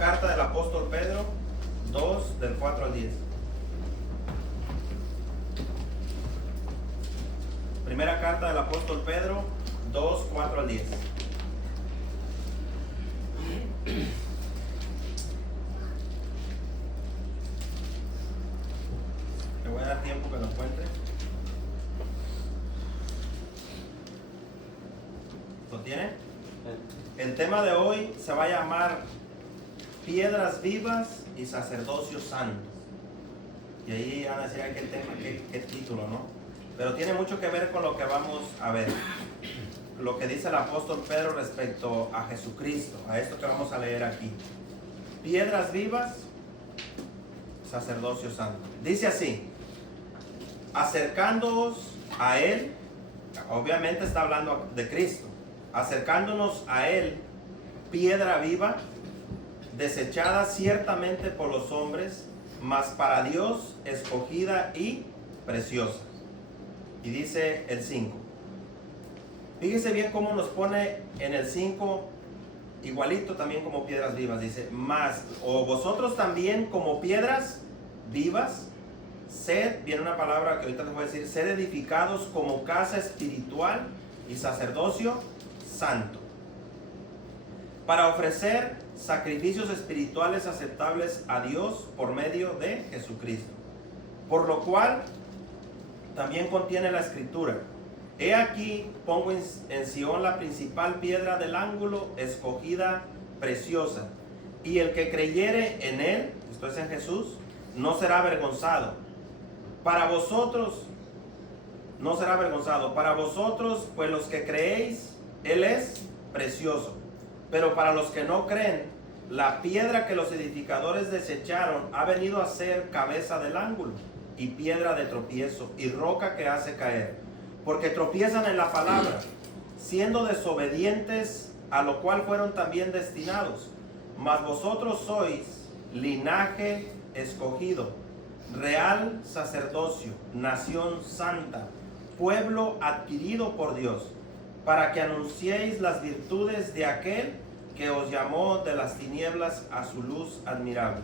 carta del apóstol Pedro 2, del 4 al 10. Primera carta del apóstol Pedro 2, 4 al 10. Le voy a dar tiempo que lo encuentre. ¿Lo tiene? El tema de hoy se va a llamar Piedras Vivas y Sacerdocio Santo. Y ahí van a decir, ¿qué tema, qué título, no? Pero tiene mucho que ver con lo que vamos a ver. Lo que dice el apóstol Pedro respecto a Jesucristo, a esto que vamos a leer aquí. Piedras Vivas, Sacerdocio Santo. Dice así: acercándoos a Él, obviamente está hablando de Cristo, acercándonos a Él, piedra viva, desechada ciertamente por los hombres, mas para Dios escogida y preciosa. Y dice el 5. Fíjese bien cómo nos pone en el 5, igualito también como piedras vivas. Dice, mas, o vosotros también como piedras vivas, sed, viene una palabra que ahorita les voy a decir, sed edificados como casa espiritual y sacerdocio santo, para ofrecer sacrificios espirituales aceptables a Dios por medio de Jesucristo. Por lo cual también contiene la escritura: he aquí pongo en Sión la principal piedra del ángulo, escogida, preciosa, y el que creyere en él, esto es en Jesús, no será avergonzado. Para vosotros no será avergonzado. Para vosotros, pues los que creéis, él es precioso. Pero para los que no creen, la piedra que los edificadores desecharon ha venido a ser cabeza del ángulo, y piedra de tropiezo, y roca que hace caer, porque tropiezan en la palabra, siendo desobedientes, a lo cual fueron también destinados. Mas vosotros sois linaje escogido, real sacerdocio, nación santa, pueblo adquirido por Dios, para que anunciéis las virtudes de aquel que os llamó de las tinieblas a su luz admirable.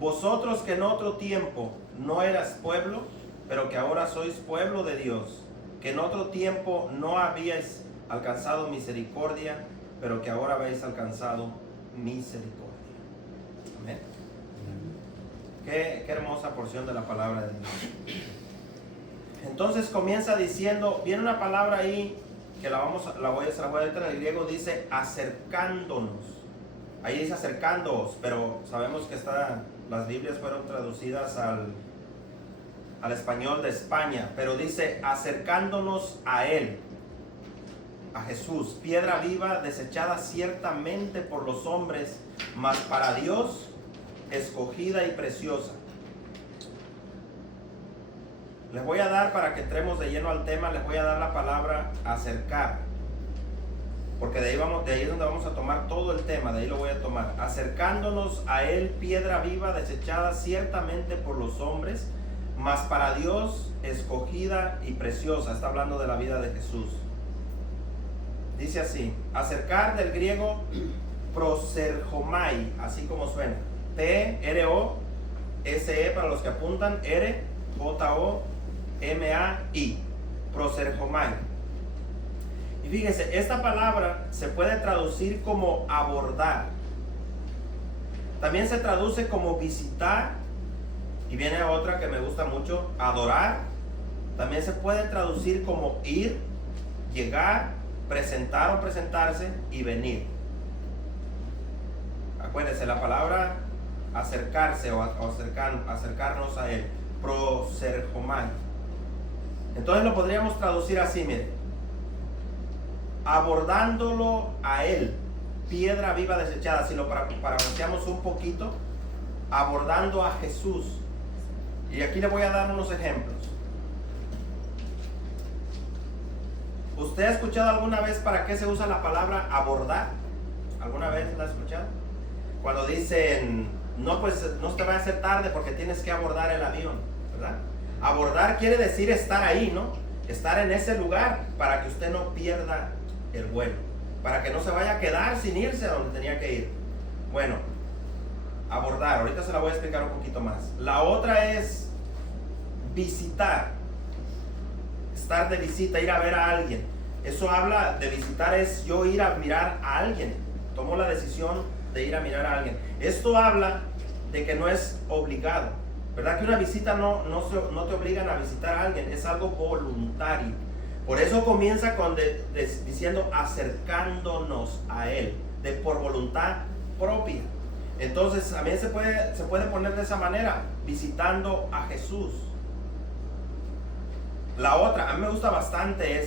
Vosotros que en otro tiempo no eras pueblo, pero que ahora sois pueblo de Dios, que en otro tiempo no habíais alcanzado misericordia, pero que ahora habéis alcanzado misericordia. Amén. Qué hermosa porción de la palabra de Dios. Entonces comienza diciendo, viene una palabra ahí que la voy a leer en el griego, dice acercándonos. Ahí dice acercándoos, pero sabemos que las Biblias fueron traducidas al español de España, pero dice acercándonos a Él, a Jesús, piedra viva, desechada ciertamente por los hombres, mas para Dios escogida y preciosa. Les voy a dar, para que entremos de lleno al tema, les voy a dar la palabra acercar, porque de ahí es donde vamos a tomar todo el tema, de ahí lo voy a tomar. Acercándonos a Él, piedra viva, desechada ciertamente por los hombres, mas para Dios escogida y preciosa. Está hablando de la vida de Jesús. Dice así: acercar, del griego proserchomai, así como suena, P-R-O-S-E para los que apuntan, R-J-O-M-A-I, proserchomai. Y fíjense, esta palabra se puede traducir como abordar. También se traduce como visitar. Y viene otra que me gusta mucho, adorar. También se puede traducir como ir, llegar, presentar o presentarse y venir. Acuérdense, la palabra acercarse o acercarnos a Él, proserchomai. Entonces lo podríamos traducir así, miren: abordándolo a Él, piedra viva desechada. Si lo parafraseamos un poquito, abordando a Jesús. Y aquí le voy a dar unos ejemplos. ¿Usted ha escuchado alguna vez para qué se usa la palabra abordar? ¿Alguna vez la ha escuchado? Cuando dicen, no, pues no te va a hacer tarde porque tienes que abordar el avión, ¿verdad? Abordar quiere decir estar ahí, ¿no? Estar en ese lugar para que usted no pierda el vuelo, para que no se vaya a quedar sin irse a donde tenía que ir. Bueno, abordar. Ahorita se la voy a explicar un poquito más. La otra es visitar, estar de visita, ir a ver a alguien. Eso habla de visitar, es yo ir a mirar a alguien. Tomo la decisión de ir a mirar a alguien. Esto habla de que no es obligado, ¿verdad? Que una visita no te obligan a visitar a alguien, es algo voluntario. Por eso comienza con diciendo acercándonos a Él, de por voluntad propia. Entonces también se puede poner de esa manera, visitando a Jesús. La otra, a mí me gusta bastante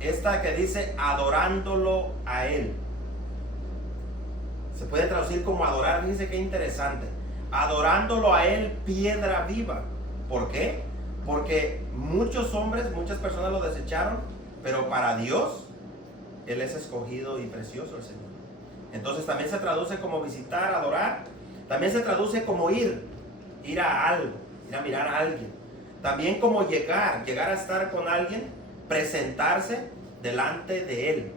esta que dice adorándolo a Él. Se puede traducir como adorar. Fíjense qué interesante. Adorándolo a Él, piedra viva. ¿Por qué? Porque muchos hombres, muchas personas lo desecharon, pero para Dios Él es escogido y precioso, el Señor. Entonces también se traduce como visitar, adorar. También se traduce como ir a algo, ir a mirar a alguien. También como llegar a estar con alguien, presentarse delante de Él.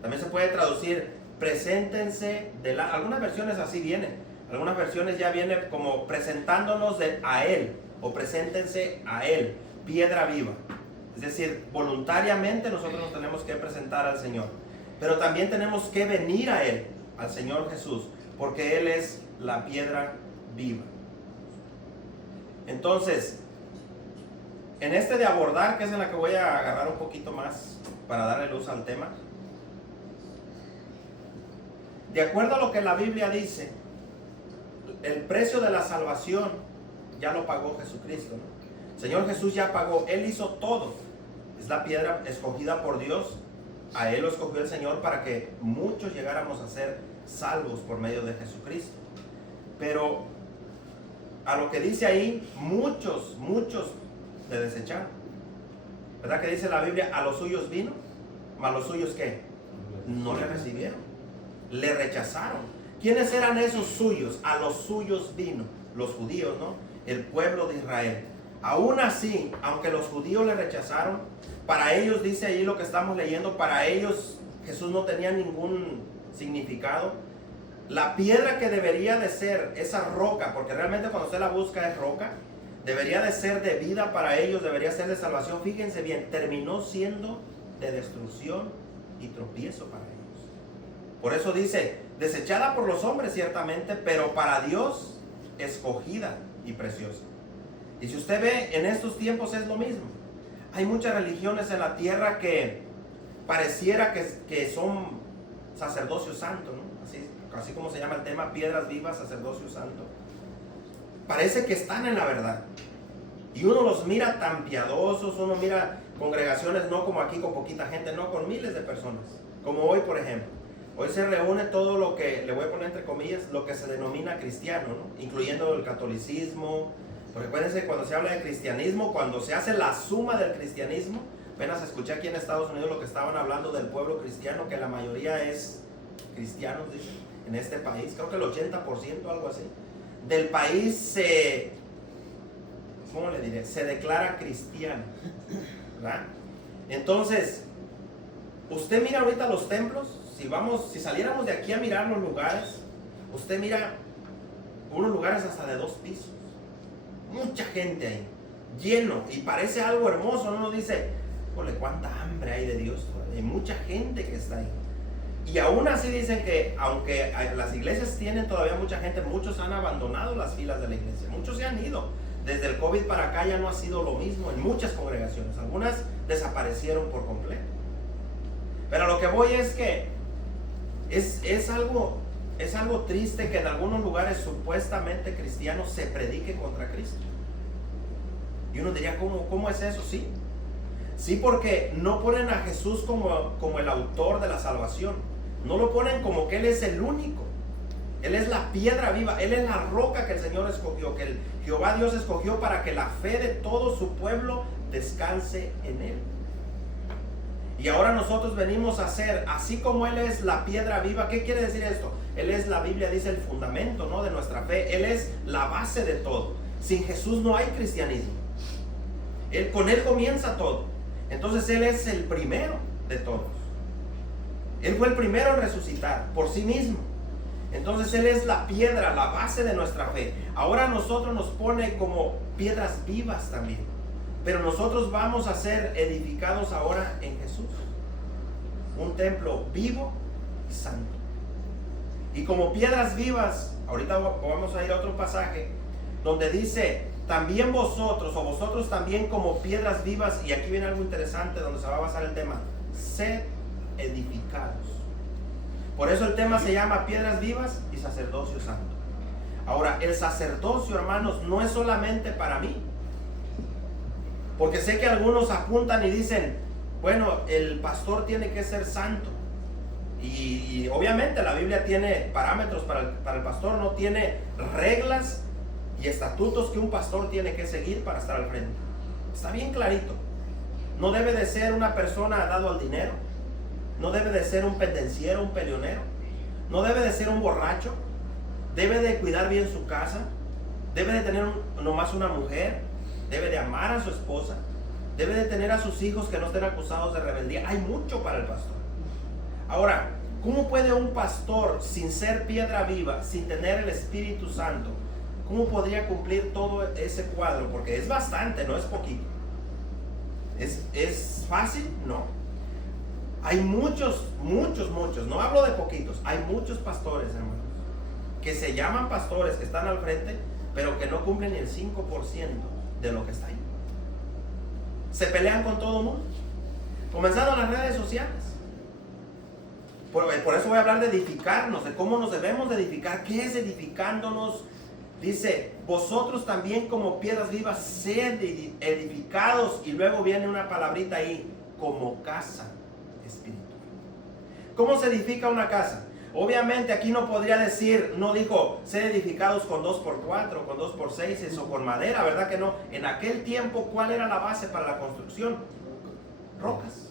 También se puede traducir preséntense algunas versiones así vienen. Algunas versiones ya viene como presentándonos a Él, o preséntense a Él, piedra viva. Es decir, voluntariamente nosotros nos tenemos que presentar al Señor. Pero también tenemos que venir a Él, al Señor Jesús, porque Él es la piedra viva. Entonces, en este de abordar, que es en la que voy a agarrar un poquito más para darle luz al tema, de acuerdo a lo que la Biblia dice, el precio de la salvación ya lo pagó Jesucristo, ¿no? El Señor Jesús ya pagó, Él hizo todo. Es la piedra escogida por Dios. A Él lo escogió el Señor para que muchos llegáramos a ser salvos por medio de Jesucristo. Pero a lo que dice ahí, muchos le desecharon. ¿Verdad que dice la Biblia? A los suyos vino, mas los suyos ¿qué? No le recibieron, le rechazaron. ¿Quiénes eran esos suyos? A los suyos vino, los judíos, ¿no? El pueblo de Israel. Aún así, aunque los judíos le rechazaron, para ellos, dice ahí lo que estamos leyendo, para ellos Jesús no tenía ningún significado. La piedra que debería de ser esa roca, porque realmente cuando usted la busca es roca, debería de ser de vida para ellos, debería ser de salvación. Fíjense bien, terminó siendo de destrucción y tropiezo para ellos. Por eso dice, desechada por los hombres ciertamente, pero para Dios escogida y preciosa. Y si usted ve, en estos tiempos es lo mismo. Hay muchas religiones en la tierra que pareciera que son sacerdocio santo, ¿no? Así como se llama el tema, piedras vivas, sacerdocio santo. Parece que están en la verdad. Y uno los mira tan piadosos, uno mira congregaciones no como aquí con poquita gente, no, con miles de personas. Como hoy, por ejemplo. Hoy se reúne todo lo que, le voy a poner entre comillas, lo que se denomina cristiano, ¿no? Incluyendo el catolicismo. Porque acuérdense, cuando se habla de cristianismo, cuando se hace la suma del cristianismo, apenas escuché aquí en Estados Unidos lo que estaban hablando del pueblo cristiano, que la mayoría es cristianos, dicen, en este país. Creo que el 80%, algo así, del país ¿cómo le diré? Se declara cristiano, ¿verdad? Entonces, usted mira ahorita los templos. Si saliéramos de aquí a mirar los lugares, usted mira unos lugares hasta de 2 pisos. Mucha gente ahí, lleno, y parece algo hermoso, ¿no? Uno dice, ¡ole, cuánta hambre hay de Dios! Hay mucha gente que está ahí. Y aún así dicen que, aunque las iglesias tienen todavía mucha gente, muchos han abandonado las filas de la iglesia. Muchos se han ido. Desde el COVID para acá ya no ha sido lo mismo en muchas congregaciones. Algunas desaparecieron por completo. Pero lo que voy es que es algo triste que en algunos lugares supuestamente cristianos se predique contra Cristo. Y uno diría, ¿cómo es eso? Sí, porque no ponen a Jesús como el autor de la salvación. No lo ponen como que Él es el único. Él es la piedra viva, Él es la roca que el Señor escogió, que el Jehová Dios escogió para que la fe de todo su pueblo descanse en Él. Y ahora nosotros venimos a ser, así como Él es la piedra viva. ¿Qué quiere decir esto? Él es, la Biblia dice, el fundamento, ¿no?, de nuestra fe. Él es la base de todo. Sin Jesús no hay cristianismo. Con Él comienza todo. Entonces Él es el primero de todos. Él fue el primero en resucitar por sí mismo. Entonces Él es la piedra, la base de nuestra fe. Ahora a nosotros nos pone como piedras vivas también. Pero nosotros vamos a ser edificados ahora en Jesús. Un templo vivo y santo. Y como piedras vivas, ahorita vamos a ir a otro pasaje donde dice, también vosotros, o vosotros también como piedras vivas, y aquí viene algo interesante donde se va a basar el tema, sed edificados. Por eso el tema se llama piedras vivas y sacerdocio santo. Ahora, el sacerdocio, hermanos, no es solamente para mí. Porque sé que algunos apuntan y dicen, bueno, el pastor tiene que ser santo. Y obviamente la Biblia tiene parámetros para el pastor, no tiene reglas y estatutos que un pastor tiene que seguir para estar al frente. Está bien clarito. No debe de ser una persona dado al dinero. No debe de ser un pendenciero, un peleonero. No debe de ser un borracho. Debe de cuidar bien su casa. Debe de tener nomás una mujer. Debe de amar a su esposa. Debe de tener a sus hijos que no estén acusados de rebeldía. Hay mucho para el pastor. Ahora, ¿cómo puede un pastor, sin ser piedra viva, sin tener el Espíritu Santo, cómo podría cumplir todo ese cuadro? Porque es bastante, no es poquito. ¿Es fácil? No. Hay muchos, no hablo de poquitos, hay muchos pastores, hermanos, que se llaman pastores, que están al frente, pero que no cumplen ni el 5% de lo que está ahí. Se pelean con todo el mundo, comenzando en las redes sociales. Por eso voy a hablar de edificarnos, de cómo nos debemos de edificar. ¿Qué es edificándonos? Dice, vosotros también como piedras vivas, sed edificados, y luego viene una palabrita ahí, como casa espiritual. ¿Cómo se edifica una casa? Obviamente aquí no podría decir, no dijo, sed edificados con 2x4, con 2x6 o con madera, ¿verdad que no? En aquel tiempo, ¿cuál era la base para la construcción? Rocas,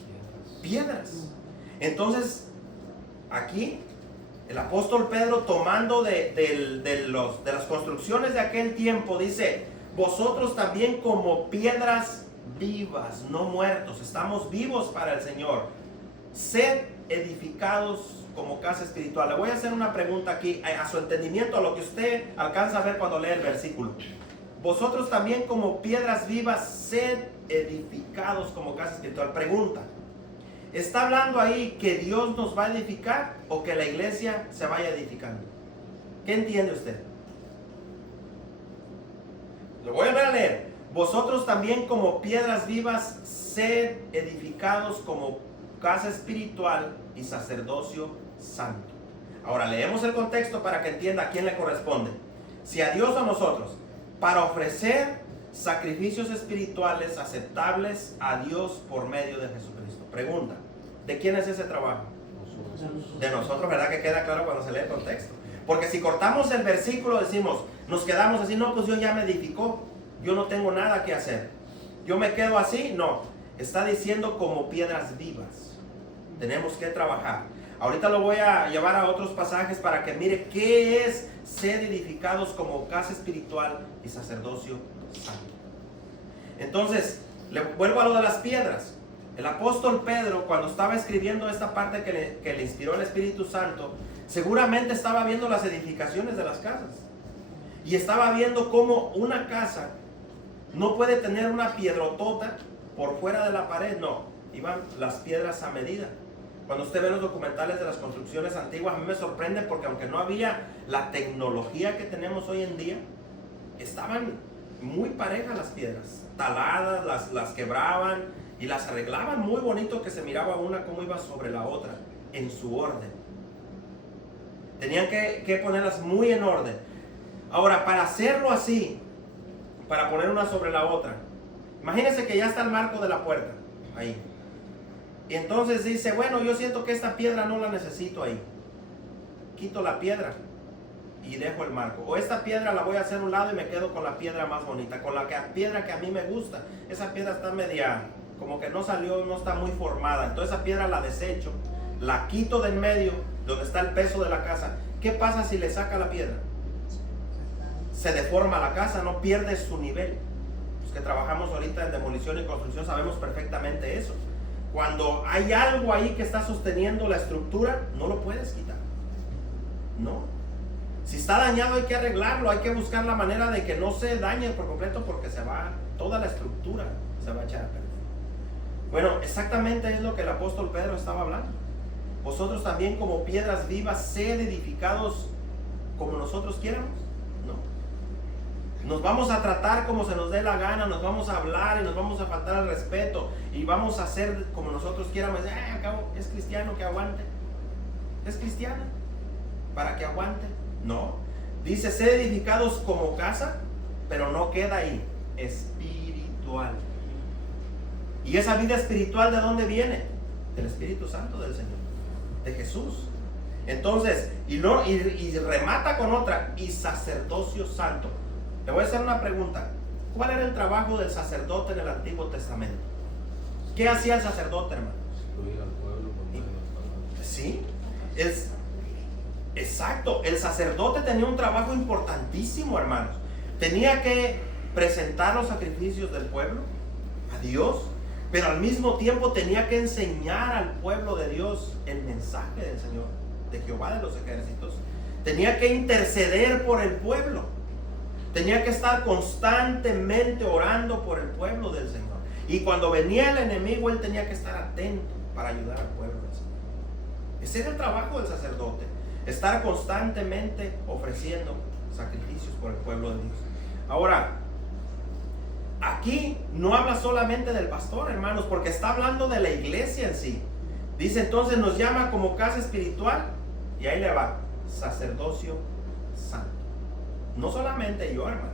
piedras. Entonces, aquí el apóstol Pedro, tomando de las construcciones de aquel tiempo, dice, vosotros también como piedras vivas, no muertos, estamos vivos para el Señor, sed edificados como casa espiritual. Le voy a hacer una pregunta aquí, a su entendimiento, a lo que usted alcanza a ver cuando lee el versículo. Vosotros también como piedras vivas, sed edificados como casa espiritual. Pregunta, ¿está hablando ahí que Dios nos va a edificar o que la iglesia se vaya edificando? ¿Qué entiende usted? Lo voy a volver a leer. Vosotros también como piedras vivas, sed edificados como casa espiritual y sacerdocio santo. Ahora leemos el contexto para que entienda a quién le corresponde. Si a Dios o a nosotros, para ofrecer sacrificios espirituales aceptables a Dios por medio de Jesucristo. Pregunta, ¿de quién es ese trabajo? De nosotros, ¿verdad que queda claro cuando se lee el contexto? Porque si cortamos el versículo, decimos, nos quedamos así, no, pues Dios ya me edificó, yo no tengo nada que hacer, yo me quedo así. No, está diciendo como piedras vivas. Tenemos que trabajar. Ahorita lo voy a llevar a otros pasajes para que mire qué es ser edificados como casa espiritual y sacerdocio santo. Entonces, le vuelvo a lo de las piedras. El apóstol Pedro, cuando estaba escribiendo esta parte que le inspiró el Espíritu Santo, seguramente estaba viendo las edificaciones de las casas. Y estaba viendo cómo una casa no puede tener una piedrotota por fuera de la pared. No, iban las piedras a medida. Cuando usted ve los documentales de las construcciones antiguas, a mí me sorprende porque aunque no había la tecnología que tenemos hoy en día, estaban muy parejas las piedras, taladas, las quebraban y las arreglaban muy bonito, que se miraba una como iba sobre la otra, en su orden. Tenían que ponerlas muy en orden. Ahora, para hacerlo así, para poner una sobre la otra, imagínense que ya está el marco de la puerta, ahí. Y entonces dice, bueno, yo siento que esta piedra no la necesito ahí. Quito la piedra y dejo el marco. O esta piedra la voy a hacer a un lado y me quedo con la piedra más bonita, con la piedra que a mí me gusta. Esa piedra está media, como que no salió, no está muy formada. Entonces esa piedra la desecho, la quito del medio, donde está el peso de la casa. ¿Qué pasa si le saca la piedra? Se deforma la casa, no pierde su nivel. Los que trabajamos ahorita en demolición y construcción sabemos perfectamente eso. Cuando hay algo ahí que está sosteniendo la estructura, no lo puedes quitar. No. Si está dañado hay que arreglarlo, hay que buscar la manera de que no se dañe por completo, porque toda la estructura se va a echar a perder. Bueno, exactamente es lo que el apóstol Pedro estaba hablando. Vosotros también como piedras vivas, sed edificados como nosotros quieramos. No. Nos vamos a tratar como se nos dé la gana, nos vamos a hablar y nos vamos a faltar al respeto y vamos a hacer como nosotros quieramos. Acabo, es cristiano, que aguante. Es cristiano para que aguante. No. Dice, sed edificados como casa, pero no queda ahí. Espiritual. ¿Y esa vida espiritual de dónde viene? Del Espíritu Santo del Señor, de Jesús. Entonces, y remata con otra, y sacerdocio santo. Le voy a hacer una pregunta. ¿Cuál era el trabajo del sacerdote en el Antiguo Testamento? ¿Qué hacía el sacerdote, hermano? Instruir al pueblo por medio de las palabras. Sí, exacto. El sacerdote tenía un trabajo importantísimo, hermanos. Tenía que presentar los sacrificios del pueblo a Dios, pero al mismo tiempo tenía que enseñar al pueblo de Dios el mensaje del Señor, de Jehová de los ejércitos. Tenía que interceder por el pueblo. Tenía que estar constantemente orando por el pueblo del Señor. Y cuando venía el enemigo, él tenía que estar atento para ayudar al pueblo del Señor. Ese era el trabajo del sacerdote, estar constantemente ofreciendo sacrificios por el pueblo de Dios. Ahora, aquí no habla solamente del pastor, hermanos, porque está hablando de la iglesia en sí. Dice entonces, nos llama como casa espiritual, y ahí le va, sacerdocio santo. No solamente yo, hermanos,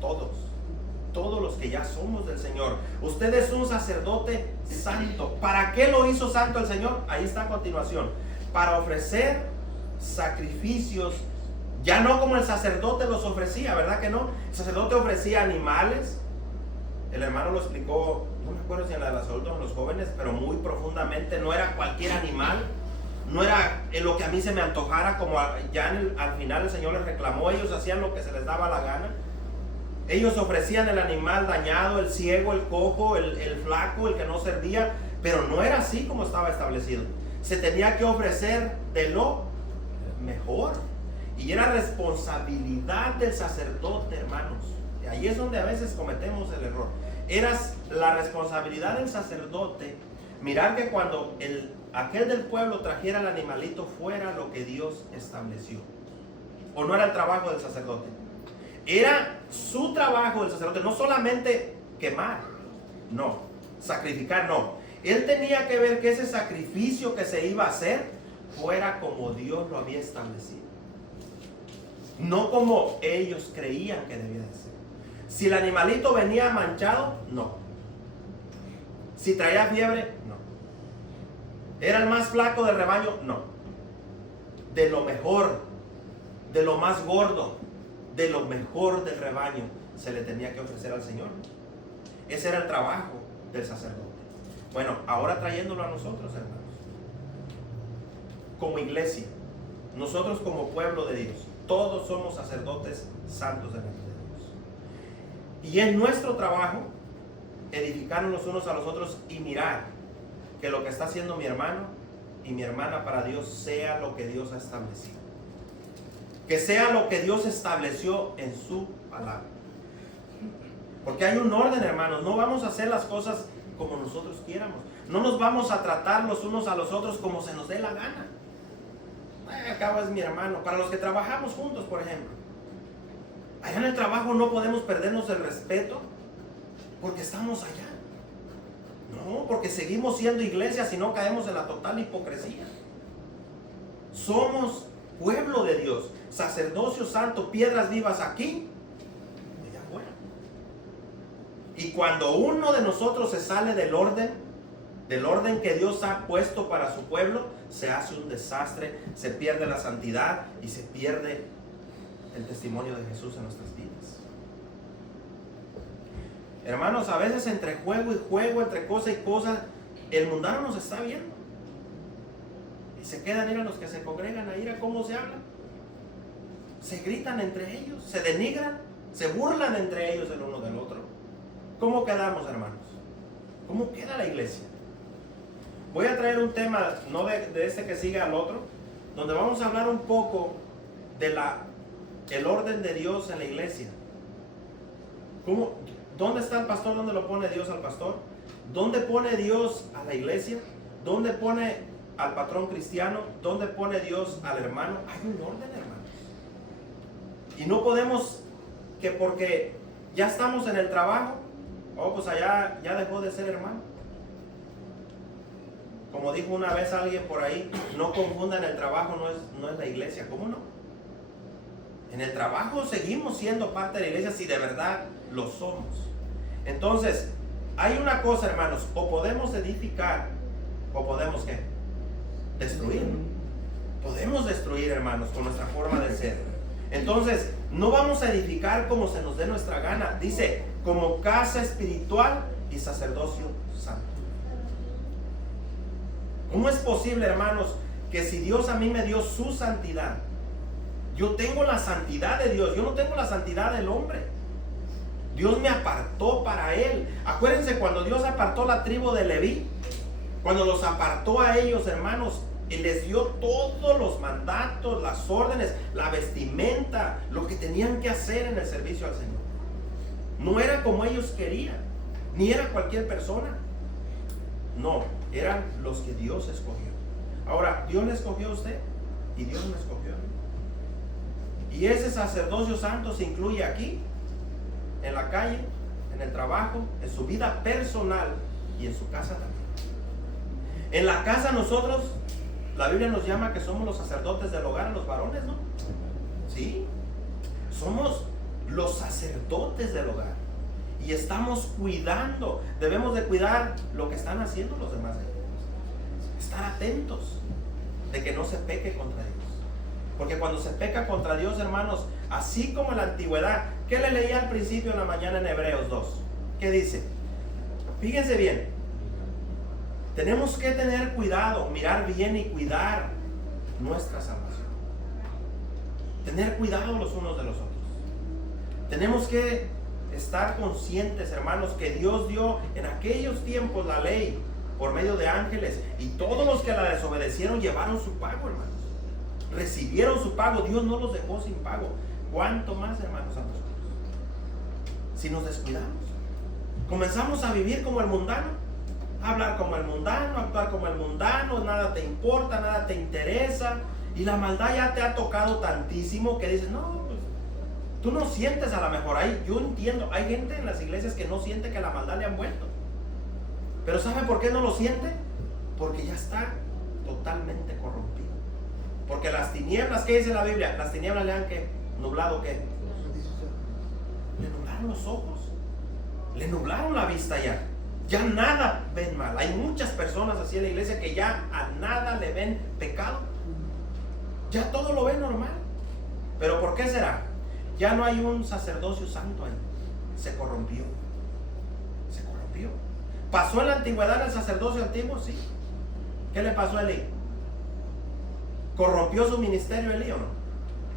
todos los que ya somos del Señor. Usted es un sacerdote santo. ¿Para qué lo hizo santo el Señor? Ahí está a continuación. Para ofrecer sacrificios, ya no como el sacerdote los ofrecía, ¿verdad que no? El sacerdote ofrecía animales. El hermano lo explicó, no me acuerdo si en la de las adultos o los jóvenes, pero muy profundamente. No era cualquier animal, no era lo que a mí se me antojara, como ya al final el Señor les reclamó. Ellos hacían lo que se les daba la gana. Ellos ofrecían el animal dañado, el ciego, el cojo, el flaco, el que no servía, pero no era así como estaba establecido. Se tenía que ofrecer de lo mejor, y era responsabilidad del sacerdote, hermanos. Y ahí es donde a veces cometemos el error. Era la responsabilidad del sacerdote mirar que cuando aquel del pueblo trajera el animalito fuera lo que Dios estableció. ¿O no era el trabajo del sacerdote? Era su trabajo del sacerdote, no solamente quemar, no, sacrificar, no. Él tenía que ver que ese sacrificio que se iba a hacer fuera como Dios lo había establecido, no como ellos creían que debía de ser. Si el animalito venía manchado, no. Si traía fiebre, no. Era el más flaco del rebaño, no. De lo mejor, de lo más gordo, de lo mejor del rebaño se le tenía que ofrecer al Señor. Ese era el trabajo del sacerdote. Bueno, ahora trayéndolo a nosotros, hermanos, como iglesia, nosotros como pueblo de Dios, todos somos sacerdotes santos delante de Dios. Y es nuestro trabajo edificarnos los unos a los otros y mirar que lo que está haciendo mi hermano y mi hermana para Dios sea lo que Dios ha establecido. Que sea lo que Dios estableció en su palabra. Porque hay un orden, hermanos. No vamos a hacer las cosas como nosotros quieramos. No nos vamos a tratar los unos a los otros como se nos dé la gana. Acabo es mi hermano. Para los que trabajamos juntos, por ejemplo, allá en el trabajo no podemos perdernos el respeto porque estamos allá. No, porque seguimos siendo iglesia, si no caemos en la total hipocresía. Somos pueblo de Dios, sacerdocio santo, piedras vivas aquí y allá afuera. Y cuando uno de nosotros se sale del orden que Dios ha puesto para su pueblo, se hace un desastre, se pierde la santidad y se pierde el testimonio de Jesús en nuestras vidas. Hermanos, a veces entre juego y juego, entre cosa y cosa, el mundano nos está viendo. Y se quedan, mira, los que se congregan ahí, a cómo se hablan. Se gritan entre ellos, se denigran, se burlan entre ellos el uno del otro. ¿Cómo quedamos, hermanos? ¿Cómo queda la iglesia? Voy a traer un tema, no de este que sigue al otro, donde vamos a hablar un poco de la el orden de Dios en la iglesia. ¿Cómo? ¿Dónde está el pastor? ¿Dónde lo pone Dios al pastor? ¿Dónde pone Dios a la iglesia? ¿Dónde pone al patrón cristiano? ¿Dónde pone Dios al hermano? Hay un orden, hermanos. Y no podemos que porque ya estamos en el trabajo, pues allá ya dejó de ser hermano. Como dijo una vez alguien por ahí, no confundan, el trabajo no es la iglesia. ¿Cómo no? En el trabajo seguimos siendo parte de la iglesia si de verdad lo somos. Entonces, hay una cosa, hermanos, o podemos edificar o podemos ¿qué? Destruir. Podemos destruir, hermanos, con nuestra forma de ser. Entonces, no vamos a edificar como se nos dé nuestra gana. Dice, como casa espiritual y sacerdocio santo. ¿Cómo es posible, hermanos, que si Dios a mí me dio su santidad, yo tengo la santidad de Dios, yo no tengo la santidad del hombre? Dios me apartó para Él. Acuérdense cuando Dios apartó la tribu de Leví, cuando los apartó a ellos, hermanos, y les dio todos los mandatos, las órdenes, la vestimenta, lo que tenían que hacer en el servicio al Señor. No era como ellos querían, ni era cualquier persona. No, eran los que Dios escogió. Ahora, Dios le escogió a usted y Dios me escogió a mí. Y ese sacerdocio santo se incluye aquí, en la calle, en el trabajo, en su vida personal y en su casa también. En la casa nosotros, la Biblia nos llama que somos los sacerdotes del hogar, los varones, ¿no? Sí, somos los sacerdotes del hogar. Y estamos cuidando, debemos de cuidar lo que están haciendo los demás. Estar atentos de que no se peque contra Dios. Porque cuando se peca contra Dios, hermanos, así como en la antigüedad, ¿qué le leía al principio en la mañana en Hebreos 2? ¿Qué dice? Fíjense bien, tenemos que tener cuidado, mirar bien y cuidar nuestra salvación. Tener cuidado los unos de los otros. Tenemos que estar conscientes, hermanos, que Dios dio en aquellos tiempos la ley por medio de ángeles, y todos los que la desobedecieron llevaron su pago, hermanos. Recibieron su pago. Dios no los dejó sin pago. ¿Cuánto más, hermanos, a nosotros? Si nos descuidamos, comenzamos a vivir como el mundano, a hablar como el mundano, a actuar como el mundano, nada te importa, nada te interesa, y la maldad ya te ha tocado tantísimo que dices, no, pues tú no sientes, a lo mejor ahí, yo entiendo, hay gente en las iglesias que no siente que la maldad le han vuelto, pero ¿sabe por qué no lo siente? Porque ya está totalmente corrompido. Porque las tinieblas, ¿qué dice la Biblia? Las tinieblas le han ¿qué? ¿Nublado qué? Le nublaron los ojos, le nublaron la vista ya. Ya nada ven mal. Hay muchas personas así en la iglesia que ya a nada le ven pecado. Ya todo lo ven normal. ¿Pero por qué será? Ya no hay un sacerdocio santo ahí. Se corrompió. Se corrompió. ¿Pasó en la antigüedad el sacerdocio antiguo? Sí. ¿Qué le pasó a Elí? ¿Corrompió su ministerio Elí o no?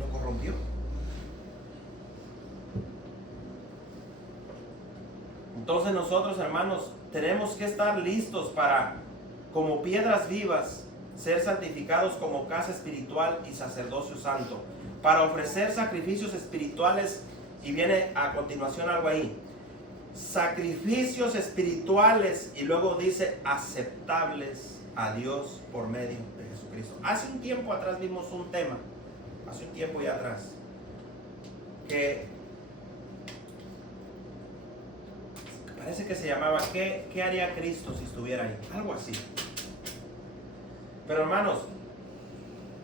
Lo corrompió. Entonces nosotros, hermanos, tenemos que estar listos para, como piedras vivas, ser santificados como casa espiritual y sacerdocio santo, para ofrecer sacrificios espirituales. Y viene a continuación algo ahí: sacrificios espirituales, y luego dice aceptables a Dios por medio de Jesucristo. Hace un tiempo atrás vimos un tema, hace un tiempo ya atrás, que parece que se llamaba ¿qué haría Cristo si estuviera ahí? Algo así. Pero hermanos,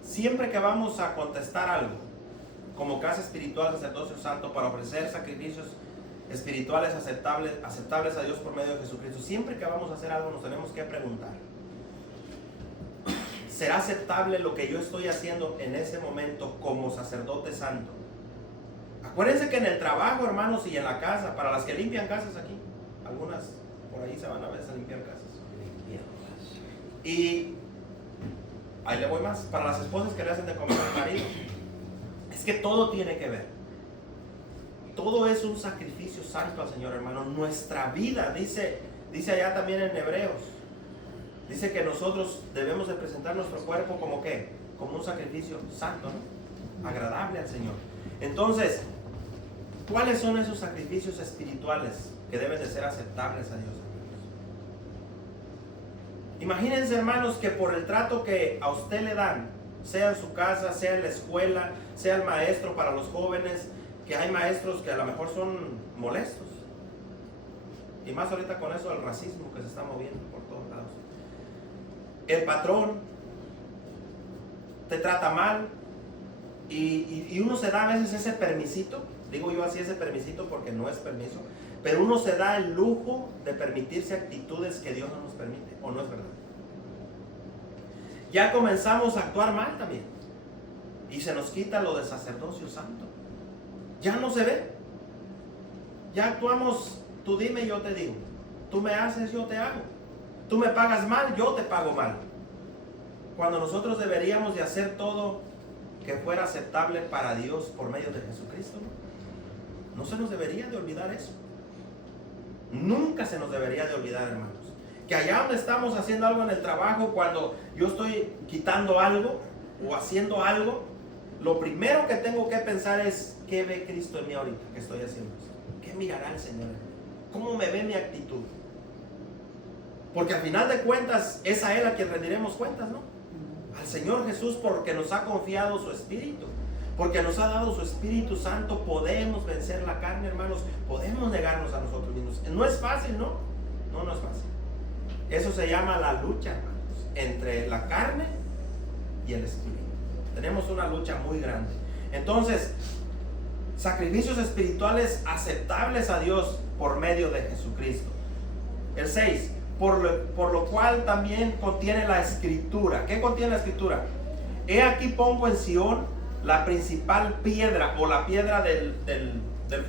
siempre que vamos a contestar algo como casa espiritual, sacerdocio santo, para ofrecer sacrificios espirituales aceptables a Dios por medio de Jesucristo, siempre que vamos a hacer algo nos tenemos que preguntar: ¿será aceptable lo que yo estoy haciendo en ese momento como sacerdote santo? Acuérdense que en el trabajo, hermanos, y en la casa, para las que limpian casas aquí, algunas por ahí se van a veces a limpiar casas. Y ahí le voy más, para las esposas que le hacen de comer al marido, es que todo tiene que ver. Todo es un sacrificio santo al Señor, hermano. Nuestra vida, dice allá también en Hebreos, dice que nosotros debemos de presentar nuestro cuerpo como ¿qué? Como un sacrificio santo, ¿no? Agradable al Señor. Entonces, ¿cuáles son esos sacrificios espirituales que deben de ser aceptables a Dios, hermanos? Imagínense, hermanos, que por el trato que a usted le dan, sea en su casa, sea en la escuela, sea el maestro para los jóvenes, que hay maestros que a lo mejor son molestos. Y más ahorita con eso del racismo que se está moviendo por todos lados. El patrón te trata mal y uno se da a veces ese permisito, digo yo así, ese permisito porque no es permiso, pero uno se da el lujo de permitirse actitudes que Dios no nos permite, ¿o no es verdad? Ya comenzamos a actuar mal también y se nos quita lo de sacerdocio santo. Ya no se ve. Ya actuamos, tú dime, yo te digo. Tú me haces, yo te hago. Tú me pagas mal, yo te pago mal. Cuando nosotros deberíamos de hacer todo que fuera aceptable para Dios por medio de Jesucristo, ¿no? No se nos debería de olvidar eso. Nunca se nos debería de olvidar, hermanos, que allá donde estamos haciendo algo en el trabajo, cuando yo estoy quitando algo o haciendo algo, lo primero que tengo que pensar es: ¿qué ve Cristo en mí ahorita que estoy haciendo esto? ¿Qué mirará el Señor? ¿Cómo me ve mi actitud? Porque al final de cuentas es a Él a quien rendiremos cuentas, ¿no? Al Señor Jesús, porque nos ha confiado su Espíritu, porque nos ha dado su Espíritu Santo. Podemos vencer la carne, hermanos. Podemos negarnos a nosotros mismos. No es fácil, ¿no? No es fácil. Eso se llama la lucha, hermanos, entre la carne y el Espíritu. Tenemos una lucha muy grande. Entonces, sacrificios espirituales aceptables a Dios por medio de Jesucristo. El 6, por lo cual también contiene la Escritura. ¿Qué contiene la Escritura? He aquí pongo en Sión la principal piedra, o la piedra del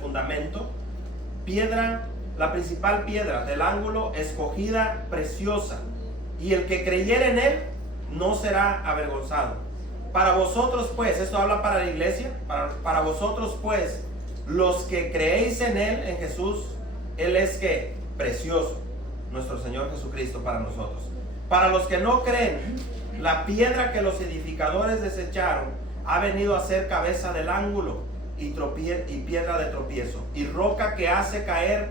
fundamento, la principal piedra del ángulo, escogida, preciosa, y el que creyere en él no será avergonzado. Para vosotros pues, esto habla para la iglesia, para vosotros pues, los que creéis en él, en Jesús, él es que precioso, nuestro Señor Jesucristo para nosotros. Para los que no creen, la piedra que los edificadores desecharon ha venido a ser cabeza del ángulo y piedra de tropiezo y roca que hace caer,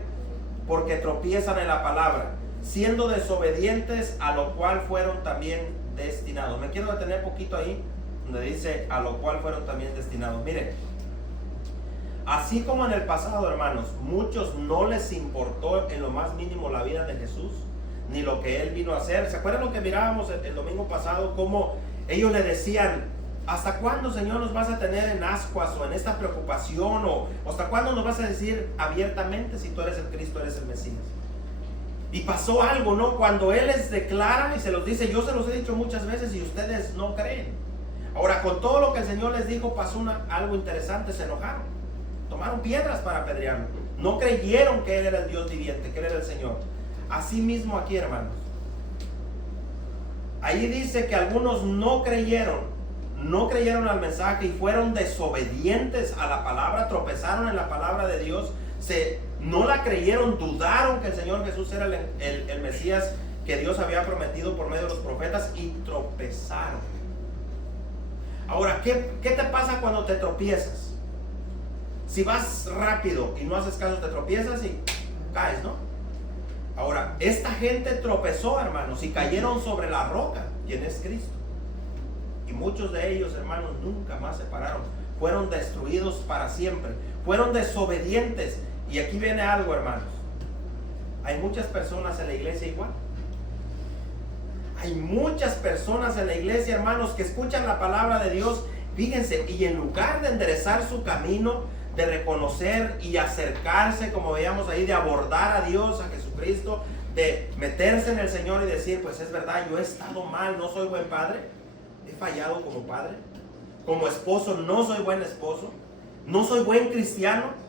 porque tropiezan en la palabra, siendo desobedientes, a lo cual fueron también destinados. Me quiero detener poquito ahí donde dice a lo cual fueron también destinados. Miren, así como en el pasado, hermanos, muchos no les importó en lo más mínimo la vida de Jesús, ni lo que Él vino a hacer. ¿Se acuerdan lo que mirábamos el domingo pasado? Cómo ellos le decían: ¿hasta cuándo, Señor, nos vas a tener en ascuas o en esta preocupación? ¿O hasta cuándo nos vas a decir abiertamente si tú eres el Cristo, eres el Mesías? Y pasó algo, ¿no? Cuando Él les declara y se los dice: yo se los he dicho muchas veces y ustedes no creen. Ahora, con todo lo que el Señor les dijo, pasó algo interesante. Se enojaron, tomaron piedras para apedrearlo. No creyeron que Él era el Dios viviente, que Él era el Señor. Así mismo aquí, hermanos, ahí dice que algunos no creyeron al mensaje y fueron desobedientes a la palabra, tropezaron en la palabra de Dios, no la creyeron, dudaron que el Señor Jesús era el Mesías que Dios había prometido por medio de los profetas, y tropezaron. Ahora, ¿qué te pasa cuando te tropiezas? Si vas rápido y no haces caso, te tropiezas y caes, ¿no? Ahora, esta gente tropezó, hermanos, y cayeron sobre la roca, quien es Cristo. Y muchos de ellos, hermanos, nunca más se pararon. Fueron destruidos para siempre. Fueron desobedientes. Y aquí viene algo, hermanos. Hay muchas personas en la iglesia igual. Hay muchas personas en la iglesia, hermanos, que escuchan la palabra de Dios, fíjense, y en lugar de enderezar su camino, de reconocer y acercarse, como veíamos ahí, de abordar a Dios, a Jesucristo, de meterse en el Señor y decir: pues es verdad, yo he estado mal, no soy buen padre, he fallado como padre, como esposo no soy buen esposo, no soy buen cristiano,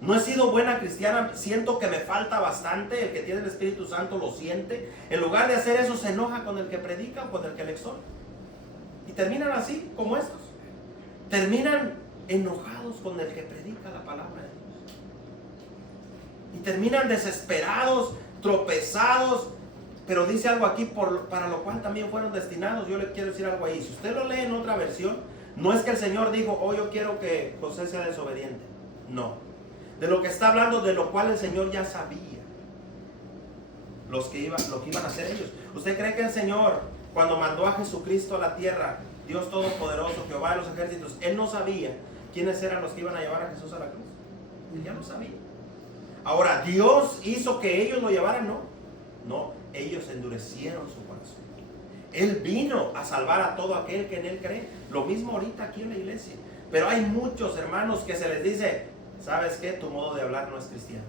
no he sido buena cristiana, siento que me falta bastante. El que tiene el Espíritu Santo lo siente. En lugar de hacer eso, se enoja con el que predica o con el que le exhorta, y terminan así como estos. Terminan enojados con el que predica la palabra de Dios, y terminan desesperados, tropezados. Pero dice algo aquí: para lo cual también fueron destinados. Yo le quiero decir algo ahí. Si usted lo lee en otra versión, No es que el Señor dijo, oh, yo quiero que José sea desobediente. No. De lo que está hablando, de lo cual el Señor ya sabía. Lo que iban a hacer ellos. ¿Usted cree que el Señor, cuando mandó a Jesucristo a la tierra, Dios Todopoderoso, Jehová de los ejércitos, Él no sabía quiénes eran los que iban a llevar a Jesús a la cruz? Él ya lo sabía. Ahora, ¿Dios hizo que ellos lo llevaran? No. No, ellos endurecieron su corazón. Él vino a salvar a todo aquel que en Él cree. Lo mismo ahorita aquí en la iglesia. Pero hay muchos hermanos que se les dice, ¿sabes qué? Tu modo de hablar no es cristiano.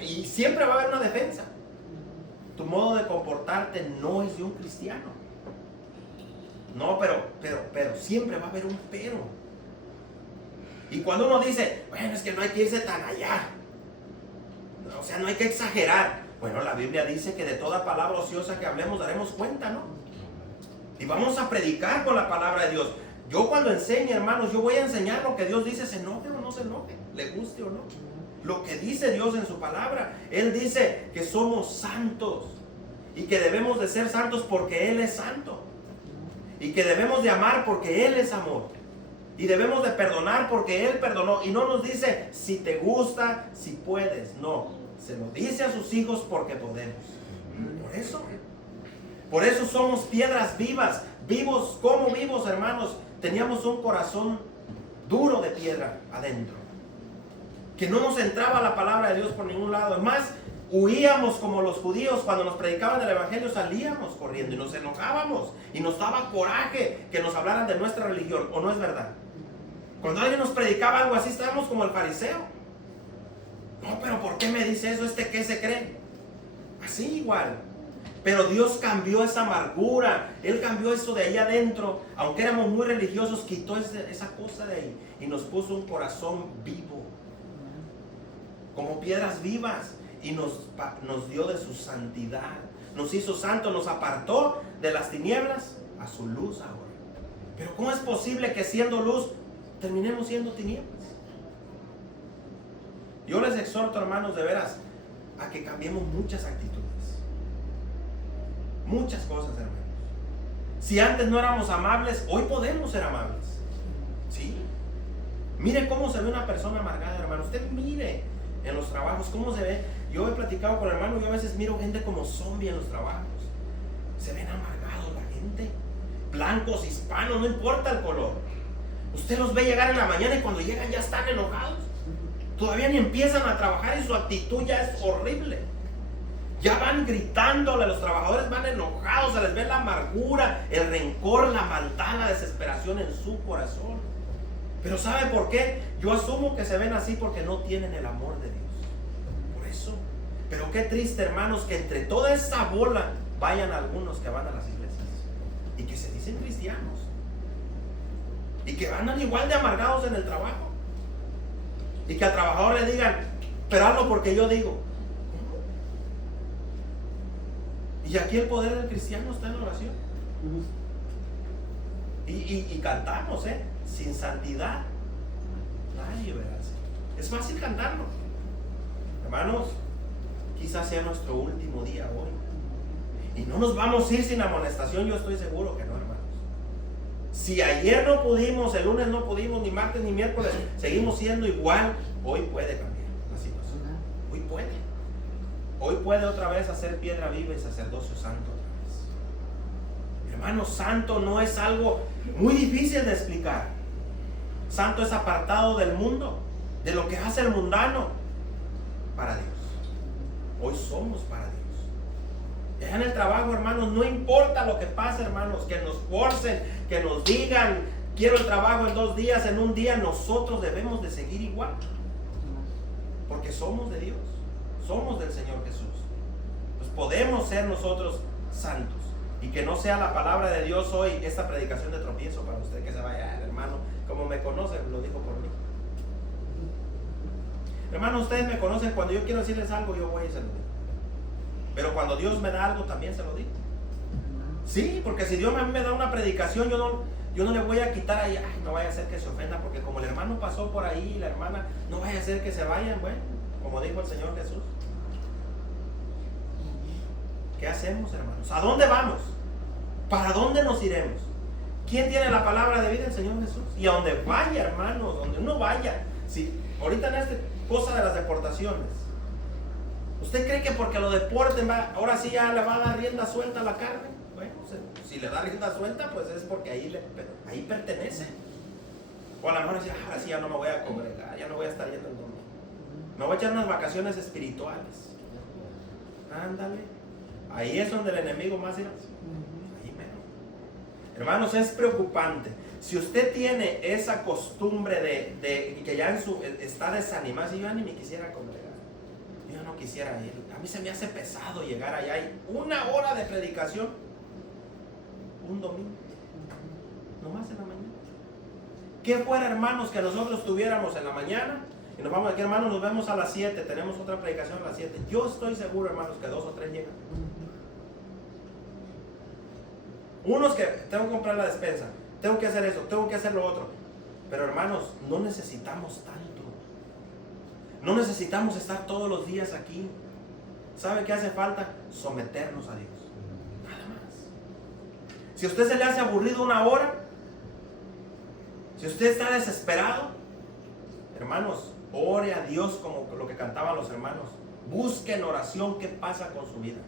Y siempre va a haber una defensa. Tu modo de comportarte no es de un cristiano. No, pero siempre va a haber un pero. Y cuando uno dice, bueno, es que no hay que irse tan allá. O sea, no hay que exagerar. Bueno, la Biblia dice que de toda palabra ociosa que hablemos daremos cuenta, ¿no? Y vamos a predicar con la palabra de Dios. Yo cuando enseñe, hermanos, yo voy a enseñar lo que Dios dice, se enoje o no se enoje, le guste o no. Lo que dice Dios en su palabra. Él dice que somos santos y que debemos de ser santos porque Él es santo. Y que debemos de amar porque Él es amor. Y debemos de perdonar porque Él perdonó. Y no nos dice si te gusta, si puedes. No, se lo dice a sus hijos porque podemos. Por eso somos piedras vivas. Vivos, como vivos, hermanos. Teníamos un corazón duro de piedra adentro. Que no nos entraba la palabra de Dios por ningún lado. Además, huíamos como los judíos. Cuando nos predicaban el evangelio salíamos corriendo y nos enojábamos. Y nos daba coraje que nos hablaran de nuestra religión. ¿O no es verdad? Cuando alguien nos predicaba algo así, estábamos como el fariseo. No, pero ¿por qué me dice eso? ¿Qué se cree? Así igual. Pero Dios cambió esa amargura. Él cambió eso de ahí adentro. Aunque éramos muy religiosos, quitó esa cosa de ahí. Y nos puso un corazón vivo. Como piedras vivas. Y nos dio de su santidad. Nos hizo santos, nos apartó de las tinieblas a su luz ahora. Pero ¿cómo es posible que siendo luz terminemos siendo tinieblas? Yo les exhorto, hermanos, de veras, a que cambiemos muchas actitudes. Muchas cosas, hermanos. Si antes no éramos amables, hoy podemos ser amables. ¿Sí? Mire cómo se ve una persona amargada, hermano. Usted mire en los trabajos cómo se ve. Yo he platicado con el hermano, yo a veces miro gente como zombie en los trabajos. Se ven amargados la gente. Blancos, hispanos, no importa el color. Usted los ve llegar en la mañana y cuando llegan ya están enojados. Todavía ni empiezan a trabajar y su actitud ya es horrible. Ya van gritándole, los trabajadores van enojados, se les ve la amargura, el rencor, la maldad, la desesperación en su corazón. Pero ¿sabe por qué? Yo asumo que se ven así porque no tienen el amor de Dios. Por eso. Pero qué triste, hermanos, que entre toda esa bola vayan algunos que van a las iglesias y que se dicen cristianos y que van igual de amargados en el trabajo y que al trabajador le digan, pero hazlo porque yo digo. Y aquí el poder del cristiano está en la oración. Y cantamos, sin santidad nadie verá. Es fácil cantarlo. Hermanos, quizás sea nuestro último día hoy. Y no nos vamos a ir sin amonestación, yo estoy seguro que no, hermanos. Si ayer no pudimos, el lunes no pudimos, ni martes ni miércoles, seguimos siendo igual, hoy puede cambiar la situación. Hoy puede. Hoy puede otra vez hacer piedra viva y sacerdocio santo otra vez. Hermano, santo no es algo muy difícil de explicar. Santo es apartado del mundo, de lo que hace el mundano, para Dios. Hoy somos para Dios. Ya en el trabajo, hermanos, no importa lo que pase, hermanos, que nos forcen, que nos digan, quiero el trabajo en 2 días, en un día, nosotros debemos de seguir igual. Porque somos de Dios. Somos del Señor Jesús. Pues podemos ser nosotros santos. Y que no sea la palabra de Dios hoy esta predicación de tropiezo para usted que se vaya, hermano, como me conocen, lo dijo por mí. Hermano, ustedes me conocen, cuando yo quiero decirles algo, yo voy y se lo digo. Pero cuando Dios me da algo, también se lo digo. Sí, porque si Dios a mí me da una predicación, yo no le voy a quitar ahí, no vaya a ser que se ofenda, porque como el hermano pasó por ahí, la hermana, no vaya a ser que se vayan, bueno, como dijo el Señor Jesús. ¿Qué hacemos, hermanos? ¿A dónde vamos? ¿Para dónde nos iremos? ¿Quién tiene la palabra de vida? El Señor Jesús. Y a donde vaya, hermanos, donde uno vaya. Si ahorita en esta cosa de las deportaciones, ¿usted cree que porque lo deporten ahora sí ya le va a dar rienda suelta a la carne? Bueno, si le da rienda suelta, pues es porque ahí pertenece. O a lo mejor dice, ahora sí ya no me voy a congregar, ya no voy a estar yendo el domingo. Me voy a echar unas vacaciones espirituales. Ándale. Ahí es donde el enemigo más irá. Ahí menos. Hermanos, es preocupante. Si usted tiene esa costumbre de que ya está desanimado, si yo ni me quisiera congregar, yo no quisiera ir. A mí se me hace pesado llegar allá. Hay 1 hora de predicación, un domingo, nomás en la mañana. ¿Qué fuera, hermanos, que nosotros tuviéramos en la mañana? Y nos vamos aquí, hermanos, nos vemos a las 7, tenemos otra predicación a las 7. Yo estoy seguro, hermanos, que 2 o 3 llegan. Unos que tengo que comprar la despensa, tengo que hacer eso, tengo que hacer lo otro. Pero, hermanos, no necesitamos tanto. No necesitamos estar todos los días aquí. ¿Sabe qué hace falta? Someternos a Dios. Nada más. Si a usted se le hace aburrido 1 hora, si usted está desesperado, hermanos, ore a Dios como lo que cantaban los hermanos. Busque en oración qué pasa con su vida.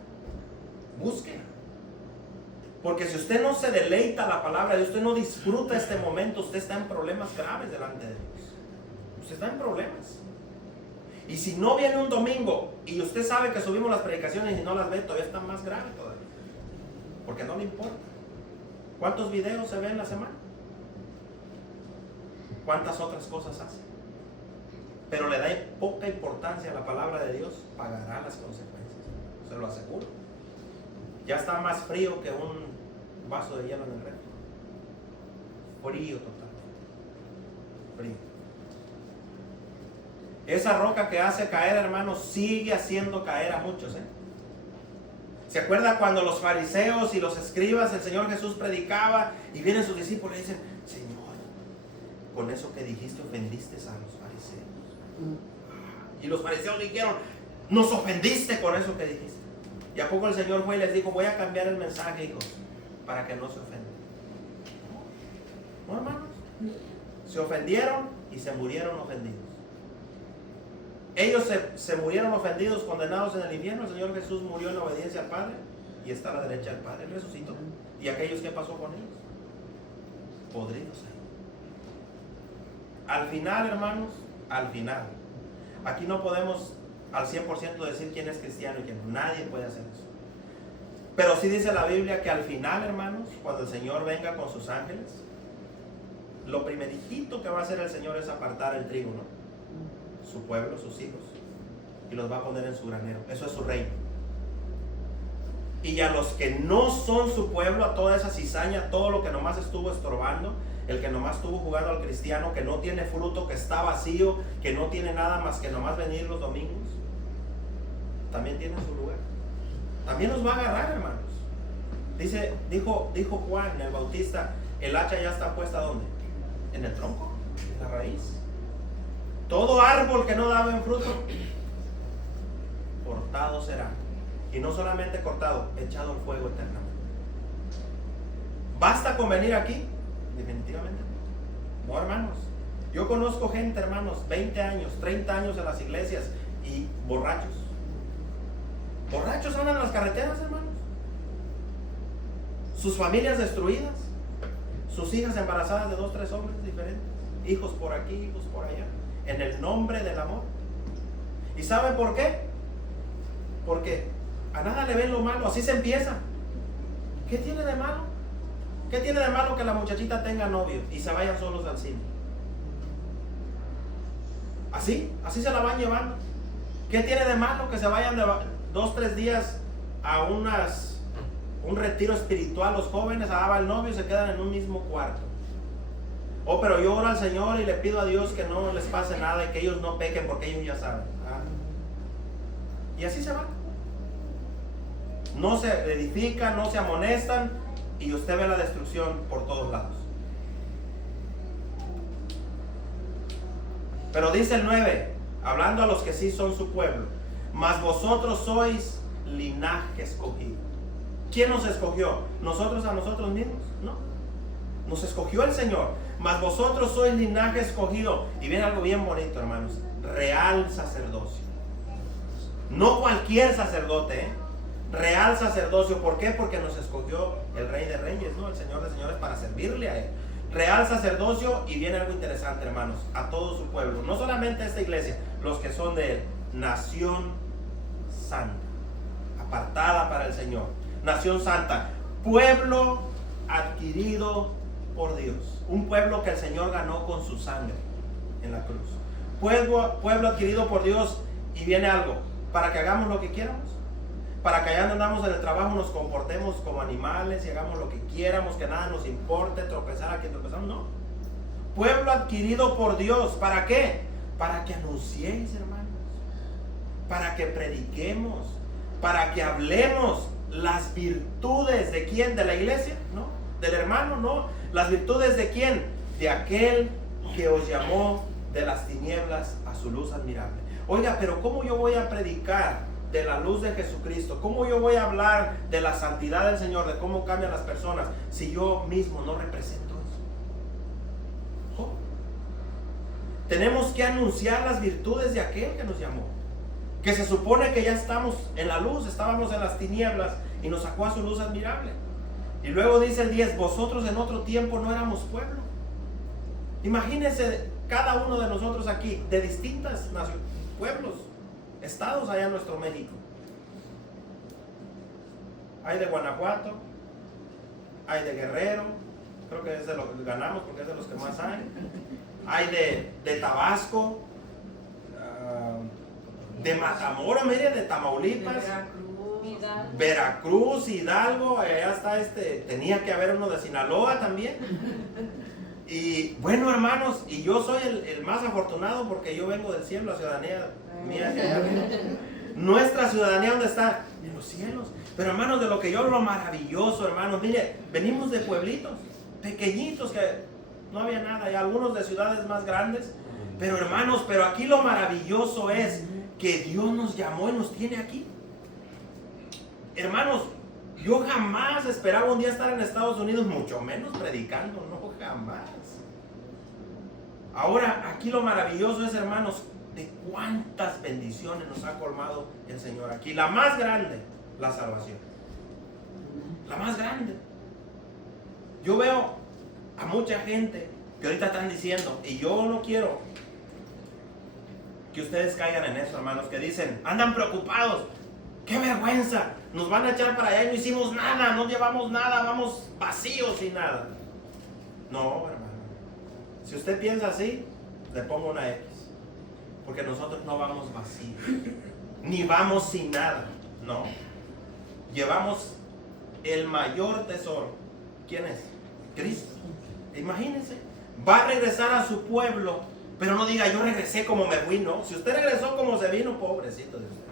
Busque. Porque si usted no se deleita la palabra de Dios, usted no disfruta este momento, usted está en problemas graves delante de Dios. Usted está en problemas. Y si no viene un domingo y usted sabe que subimos las predicaciones y no las ve, todavía está más grave todavía. Porque no le importa. ¿Cuántos videos se ven en la semana? ¿Cuántas otras cosas hace? Pero le da poca importancia a la palabra de Dios, pagará las consecuencias. Se lo aseguro. Ya está más frío que un vaso de hielo en el refri. Frío total. Frío. Esa roca que hace caer, hermanos, sigue haciendo caer a muchos. ¿Se acuerda cuando los fariseos y los escribas, el Señor Jesús predicaba y vienen sus discípulos y dicen, Señor, con eso que dijiste ofendiste a los fariseos? Y los fariseos dijeron, nos ofendiste con eso que dijiste. Y a poco el Señor fue y les dijo, voy a cambiar el mensaje, hijos, para que no se ofendan. No, hermanos. Se ofendieron y se murieron ofendidos. Ellos se murieron ofendidos, condenados en el infierno. El Señor Jesús murió en obediencia al Padre y está a la derecha del Padre. Él resucitó. ¿Y aquellos qué pasó con ellos? Podridos ahí. Al final, hermanos, al final. Aquí no podemos al 100% decir quién es cristiano y quién no. Nadie puede hacer eso. Pero sí dice la Biblia que al final, hermanos, cuando el Señor venga con sus ángeles, lo primerijito que va a hacer el Señor es apartar el trigo, ¿no? Su pueblo, sus hijos, y los va a poner en su granero. Eso es su reino. Y a los que no son su pueblo, a toda esa cizaña, todo lo que nomás estuvo estorbando, el que nomás estuvo jugando al cristiano, que no tiene fruto, que está vacío, que no tiene nada más que nomás venir los domingos, también tiene su lugar. También los va a agarrar, hermanos. Dijo Juan el Bautista, el hacha ya está puesta ¿dónde? En el tronco, en la raíz. Todo árbol que no daba en fruto, cortado será. Y no solamente cortado, echado al fuego eternamente. ¿Basta con venir aquí? Definitivamente no, hermanos. Yo conozco gente, hermanos, 20 años, 30 años en las iglesias y borrachos. Borrachos andan en las carreteras, hermanos. Sus familias destruidas. Sus hijas embarazadas de 2, 3 hombres diferentes. Hijos por aquí, hijos por allá. En el nombre del amor. ¿Y saben por qué? Porque a nada le ven lo malo. Así se empieza. ¿Qué tiene de malo? ¿Qué tiene de malo que la muchachita tenga novio y se vayan solos al cine? Así se la van llevando. ¿Qué tiene de malo que se vayan de 2, 3 días a un retiro espiritual los jóvenes, a el novio y se quedan en un mismo cuarto? Oh, pero yo oro al Señor y le pido a Dios que no les pase nada y que ellos no pequen porque ellos ya saben. Y así se van. No se edifican, no se amonestan y usted ve la destrucción por todos lados. Pero dice el 9, hablando a los que sí son su pueblo, mas vosotros sois linaje escogido. ¿Quién nos escogió? ¿Nosotros a nosotros mismos? No. Nos escogió el Señor. Mas vosotros sois linaje escogido. Y viene algo bien bonito, hermanos. Real sacerdocio. No cualquier sacerdote, ¿eh? Real sacerdocio. ¿Por qué? Porque nos escogió el Rey de Reyes, ¿no? El Señor de Señores, para servirle a Él. Real sacerdocio. Y viene algo interesante, hermanos. A todo su pueblo. No solamente a esta iglesia. Los que son de Él. Nación santa. Apartada para el Señor. Nación santa. Pueblo adquirido por Dios. Un pueblo que el Señor ganó con su sangre en la cruz. Pueblo adquirido por Dios. Y viene algo. Para que hagamos lo que quieramos. Para que allá andamos en el trabajo nos comportemos como animales y hagamos lo que quieramos, que nada nos importe, tropezar a quien tropezamos. No. Pueblo adquirido por Dios. ¿Para qué? Para que anunciéis, hermanos. Para que prediquemos. Para que hablemos las virtudes de quién, de la iglesia, ¿no? Del hermano, ¿no? Las virtudes de quién, de aquel que os llamó de las tinieblas a su luz admirable. Oiga, pero ¿cómo yo voy a predicar de la luz de Jesucristo? ¿Cómo yo voy a hablar de la santidad del Señor, de cómo cambian las personas, si yo mismo no represento eso? ¿Cómo? Tenemos que anunciar las virtudes de aquel que nos llamó. Que se supone que ya estamos en la luz, estábamos en las tinieblas y nos sacó a su luz admirable. Y luego dice el 10, vosotros en otro tiempo no éramos pueblo. Imagínense cada uno de nosotros aquí, de distintas pueblos, estados allá en nuestro México. Hay de Guanajuato, hay de Guerrero, creo que es de los que ganamos porque es de los que más hay. Hay de Tabasco, de Matamoros, mire, de Tamaulipas, Veracruz, Hidalgo, allá está tenía que haber uno de Sinaloa también. Y bueno, hermanos, y yo soy el más afortunado porque yo vengo del cielo, la ciudadanía mía de allá arriba. Nuestra ciudadanía, ¿dónde está? En los cielos. Pero hermanos, de lo que yo hablo maravilloso, hermanos, mire, venimos de pueblitos pequeñitos que no había nada, y algunos de ciudades más grandes. Pero hermanos, pero aquí lo maravilloso es que Dios nos llamó y nos tiene aquí. Hermanos, yo jamás esperaba un día estar en Estados Unidos, mucho menos predicando, no, jamás. Ahora, aquí lo maravilloso es, hermanos, de cuántas bendiciones nos ha colmado el Señor aquí. La más grande, la salvación. La más grande. Yo veo a mucha gente que ahorita están diciendo, y yo no quiero que ustedes caigan en eso, hermanos, que dicen, andan preocupados, qué vergüenza, nos van a echar para allá y no hicimos nada, no llevamos nada, vamos vacíos y nada. No, hermano, si usted piensa así, le pongo una X, porque nosotros no vamos vacíos, ni vamos sin nada, no, llevamos el mayor tesoro. ¿Quién es? Cristo. Imagínense, va a regresar a su pueblo, pero no diga yo regresé como me fui, no. Si usted regresó como se vino, pobrecito de usted.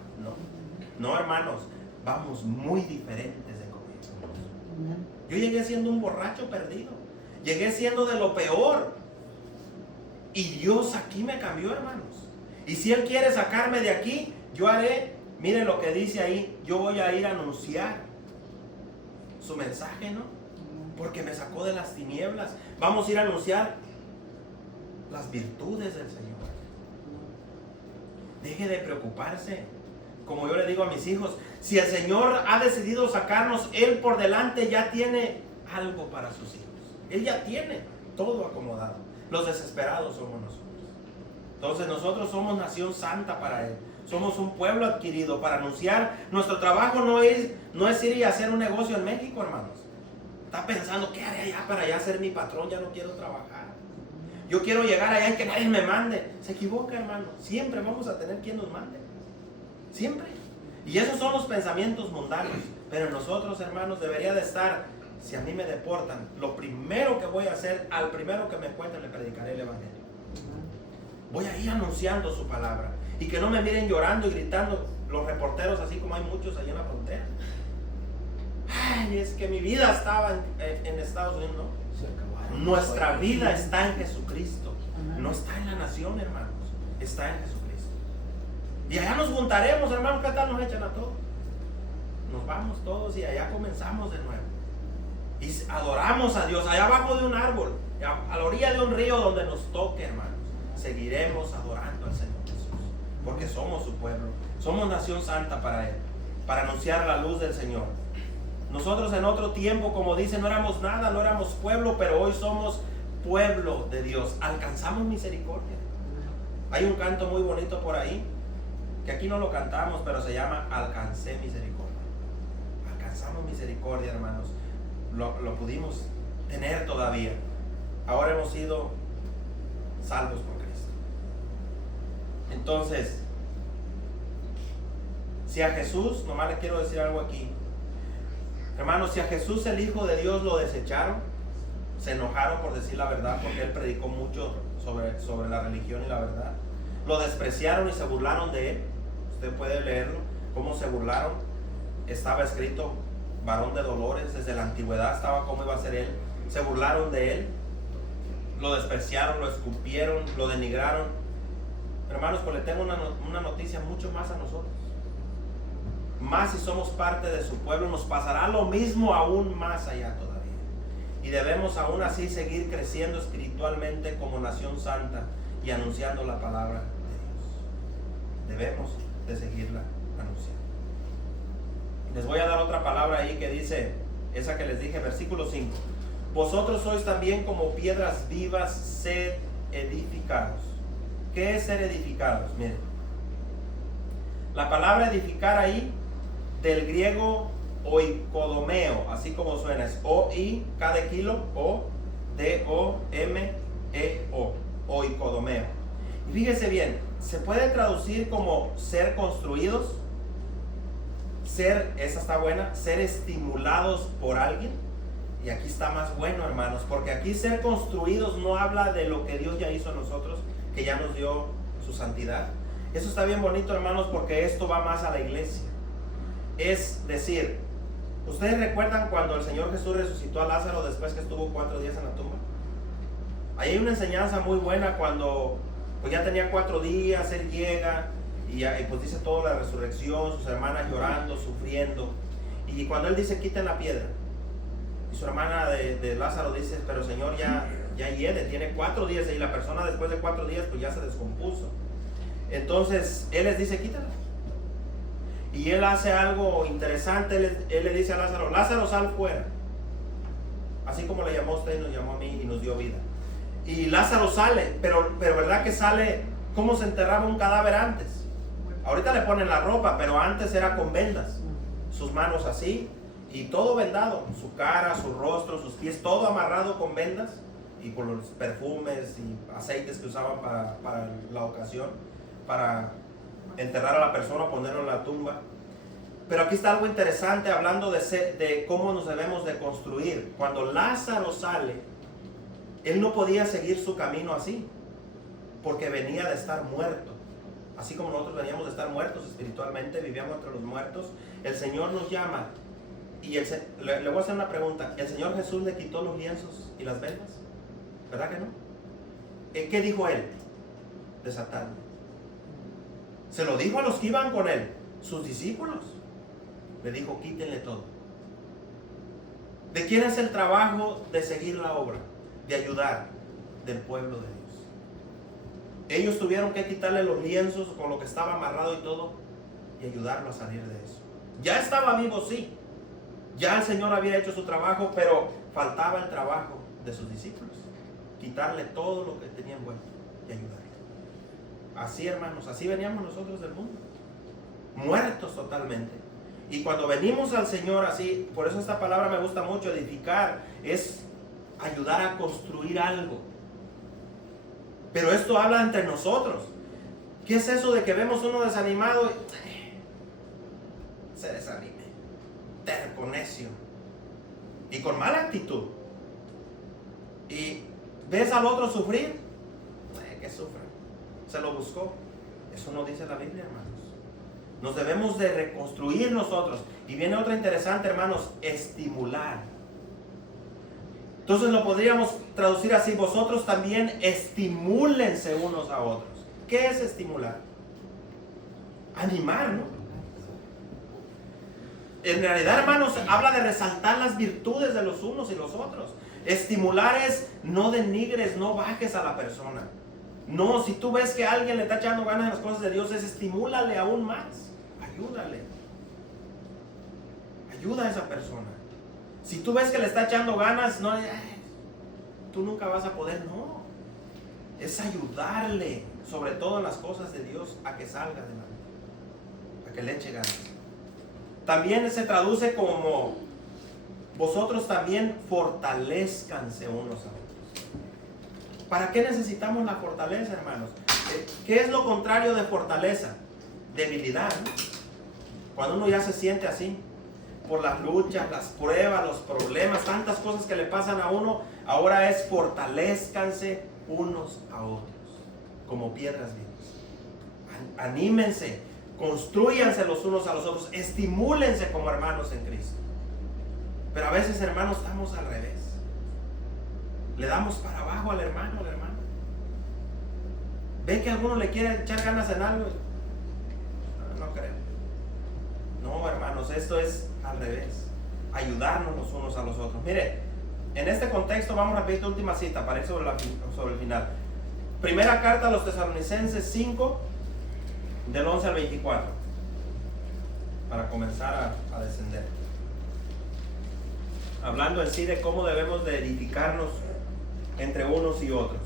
No, hermanos, vamos muy diferentes de como llegamos. Yo llegué siendo un borracho perdido, llegué siendo de lo peor, y Dios aquí me cambió, hermanos. Y si Él quiere sacarme de aquí, yo haré, miren lo que dice ahí, yo voy a ir a anunciar su mensaje, ¿no? Porque me sacó de las tinieblas. Vamos a ir a anunciar las virtudes del Señor. Deje de preocuparse. Como yo le digo a mis hijos, si el Señor ha decidido sacarnos, Él por delante ya tiene algo para sus hijos. Él ya tiene todo acomodado. Los desesperados somos nosotros. Entonces nosotros somos nación santa para Él. Somos un pueblo adquirido para anunciar. Nuestro trabajo no es ir y hacer un negocio en México, hermanos. Está pensando, ¿qué haré allá para allá ser mi patrón? Ya no quiero trabajar. Yo quiero llegar allá y que nadie me mande. Se equivoca, hermano. Siempre vamos a tener quien nos mande. Siempre. Y esos son los pensamientos mundanos. Pero en nosotros, hermanos, debería de estar, si a mí me deportan, lo primero que voy a hacer, al primero que me encuentre, le predicaré el evangelio. Voy a ir anunciando su palabra. Y que no me miren llorando y gritando los reporteros, así como hay muchos allá en la frontera. Ay, es que mi vida estaba en Estados Unidos, ¿no? Nuestra vida está en Jesucristo. No está en la nación, hermanos. Está en Jesucristo. Y allá nos juntaremos, hermanos. ¿Qué tal nos echan a todos? Nos vamos todos y allá comenzamos de nuevo. y adoramos a Dios allá abajo de un árbol, a la orilla de un río, donde nos toque, hermanos, seguiremos adorando al Señor Jesús, porque somos su pueblo, somos nación santa para Él, para anunciar la luz del Señor. Nosotros en otro tiempo, como dice, no éramos nada, no éramos pueblo, pero hoy somos pueblo de Dios, alcanzamos misericordia. Hay un canto muy bonito por ahí, que aquí no lo cantamos, pero se llama Alcancé misericordia. Alcanzamos misericordia, hermanos, lo pudimos tener todavía. Ahora hemos sido salvos por Cristo. Entonces, si a Jesús, nomás le quiero decir algo aquí, hermanos, si a Jesús, el Hijo de Dios, lo desecharon, se enojaron, por decir la verdad, porque Él predicó mucho sobre la religión y la verdad, lo despreciaron y se burlaron de Él. Usted puede leerlo, cómo se burlaron. Estaba escrito varón de dolores, desde la antigüedad estaba cómo iba a ser Él. Se burlaron de Él, lo despreciaron, lo escupieron, lo denigraron. Hermanos, pues le tengo una noticia mucho más a nosotros. Más si somos parte de su pueblo, nos pasará lo mismo, aún más allá todavía. Y debemos aún así seguir creciendo espiritualmente como nación santa y anunciando la palabra de Dios. Debemos de seguirla anunciando. Les voy a dar otra palabra ahí que dice, esa que les dije, versículo 5. Vosotros sois también como piedras vivas, sed edificados. ¿Qué es ser edificados? Miren, la palabra edificar ahí, del griego oikodomeo, así como suena, es O-I, K de kilo, O-D-O-M-E-O, oikodomeo. Y fíjese bien, se puede traducir como ser construidos, ser, esa está buena, ser estimulados por alguien. Y aquí está más bueno, hermanos, porque aquí ser construidos no habla de lo que Dios ya hizo a nosotros, que ya nos dio su santidad. Eso está bien bonito, hermanos, porque esto va más a la iglesia. Es decir, ¿ustedes recuerdan cuando el Señor Jesús resucitó a Lázaro después que estuvo 4 días en la tumba? Ahí hay una enseñanza muy buena cuando pues ya tenía 4 días, Él llega y pues dice toda la resurrección, sus hermanas llorando, sufriendo. Y cuando Él dice, quiten la piedra, y su hermana de Lázaro dice, pero Señor, ya hiede, tiene 4 días, y la persona después de 4 días pues ya se descompuso. Entonces Él les dice, quítala. Y Él hace algo interesante. Él le dice a Lázaro, Lázaro, sal fuera. Así como le llamó a usted y nos llamó a mí y nos dio vida. Y Lázaro sale, pero verdad que sale como se enterraba un cadáver antes. Ahorita le ponen la ropa, pero antes era con vendas. Sus manos así y todo vendado, su cara, su rostro, sus pies, todo amarrado con vendas y por los perfumes y aceites que usaban para la ocasión, para enterrar a la persona, ponerlo en la tumba. Pero aquí está algo interesante hablando de cómo nos debemos de construir. Cuando Lázaro sale, él no podía seguir su camino así, porque venía de estar muerto. Así como nosotros veníamos de estar muertos espiritualmente, vivíamos entre los muertos. El Señor nos llama y le voy a hacer una pregunta. ¿El Señor Jesús le quitó los lienzos y las vendas? ¿Verdad que no? ¿Qué dijo Él? Desatadme. Se lo dijo a los que iban con Él, sus discípulos. Le dijo, quítenle todo. ¿De quién es el trabajo de seguir la obra? De ayudar del pueblo de Dios. Ellos tuvieron que quitarle los lienzos con lo que estaba amarrado y todo y ayudarlo a salir de eso. Ya estaba vivo, sí. Ya el Señor había hecho su trabajo, pero faltaba el trabajo de sus discípulos. Quitarle todo lo que tenía envuelto y ayudarle. Así, hermanos, así veníamos nosotros del mundo. Muertos totalmente. Y cuando venimos al Señor así, por eso esta palabra me gusta mucho, edificar, es ayudar a construir algo. Pero esto habla entre nosotros. ¿Qué es eso de que vemos uno desanimado y se desanime? Terco, necio y con mala actitud. Y ves al otro sufrir, que sufra, se lo buscó. Eso no dice la Biblia, hermanos. Nos debemos de reconstruir nosotros. Y viene otra interesante, hermanos, estimular. Entonces lo podríamos traducir así: vosotros también estimúlense unos a otros. ¿Qué es estimular? Animar, ¿no? En realidad, hermanos, habla de resaltar las virtudes de los unos y los otros. Estimular es no denigres, no bajes a la persona. No, si tú ves que alguien le está echando ganas en las cosas de Dios, es estimúlale aún más. Ayúdale. Ayuda a esa persona. Si tú ves que le está echando ganas, no, tú nunca vas a poder, no. Es ayudarle, sobre todo en las cosas de Dios, a que salga adelante, a que le eche ganas. También se traduce como: vosotros también fortalezcanse unos a otros. ¿Para qué necesitamos la fortaleza, hermanos? ¿Qué es lo contrario de fortaleza? Debilidad, ¿no? Cuando uno ya se siente así, por las luchas, las pruebas, los problemas, tantas cosas que le pasan a uno, ahora es: fortalezcanse unos a otros, como piedras vivas. Anímense, construyanse los unos a los otros, estimúlense como hermanos en Cristo. Pero a veces, hermanos, estamos al revés. Le damos para abajo al hermano, Ve que alguno le quiere echar ganas en algo. No creo. No, hermanos, esto es al revés. Ayudarnos los unos a los otros. Mire, en este contexto vamos a repetir la última cita para ir sobre el final. Primera carta a los Tesalonicenses 5, del 11 al 24. Para comenzar a descender. Hablando en sí de cómo debemos de edificarnos entre unos y otros,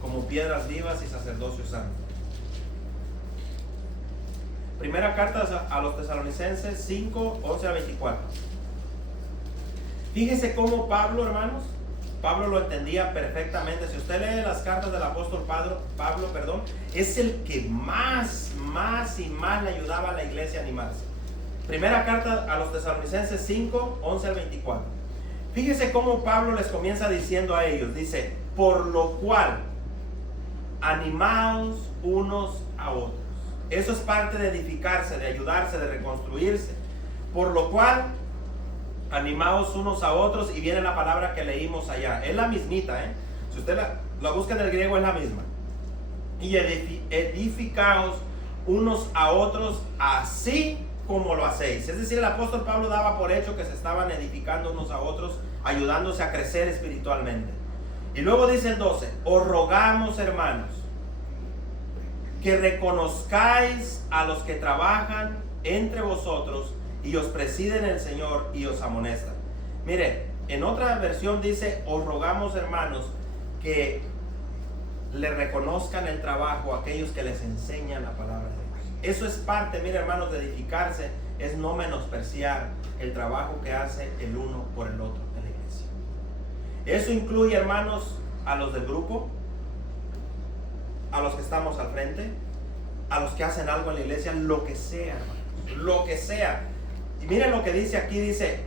como piedras vivas y sacerdocio santo. Primera carta a los Tesalonicenses 5, 11 a 24. Fíjese cómo Pablo, hermanos, Pablo lo entendía perfectamente. Si usted lee las cartas del apóstol Pablo, es el que más le ayudaba a la iglesia a animarse. Primera carta a los Tesalonicenses 5, 11 al 24. Fíjese cómo Pablo les comienza diciendo a ellos. Dice: por lo cual, animaos unos a otros. Eso es parte de edificarse, de ayudarse, de reconstruirse. Por lo cual, animaos unos a otros. Y viene la palabra que leímos allá. Es la mismita, Si usted la busca en el griego, es la misma. Y edificaos unos a otros, así como lo hacéis. Es decir, el apóstol Pablo daba por hecho que se estaban edificando unos a otros, ayudándose a crecer espiritualmente. Y luego dice el 12: os rogamos, hermanos, que reconozcáis a los que trabajan entre vosotros y os presiden el Señor y os amonestan. Mire, en otra versión dice: os rogamos, hermanos, que le reconozcan el trabajo a aquellos que les enseñan la palabra de Dios. Eso es parte, mire, hermanos, de edificarse, es no menospreciar el trabajo que hace el uno por el otro en la iglesia. Eso incluye, hermanos, a los del grupo, a los que estamos al frente, a los que hacen algo en la iglesia, lo que sea, hermanos, lo que sea. Y miren lo que dice aquí, dice: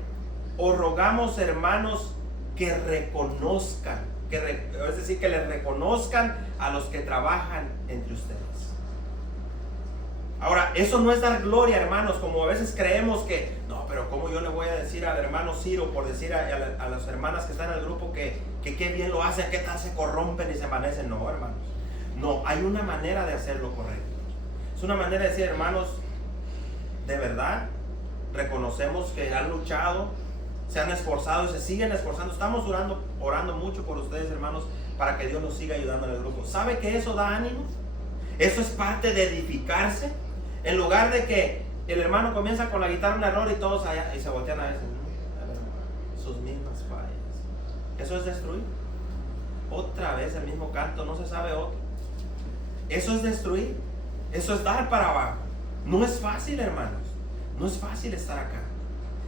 os rogamos, hermanos, que reconozcan, es decir, que les reconozcan a los que trabajan entre ustedes. Ahora, eso no es dar gloria, hermanos, como a veces creemos que, no, pero ¿cómo yo le voy a decir al hermano Ciro, por decir a las hermanas que están en el grupo que qué bien lo hacen, qué tal se corrompen y se amanecen? No, hermanos. No, hay una manera de hacerlo correcto. Es una manera de decir: hermanos, de verdad, reconocemos que han luchado, se han esforzado y se siguen esforzando. Estamos orando mucho por ustedes, hermanos, para que Dios nos siga ayudando en el grupo. ¿Sabe que eso da ánimo? Eso es parte de edificarse. En lugar de que el hermano comienza con la guitarra un error y todos allá y se voltean a veces, sus mismas fallas. Eso es destruir. Otra vez el mismo canto, no se sabe otro. Eso es destruir. Eso es dar para abajo. No es fácil, hermanos. No es fácil estar acá.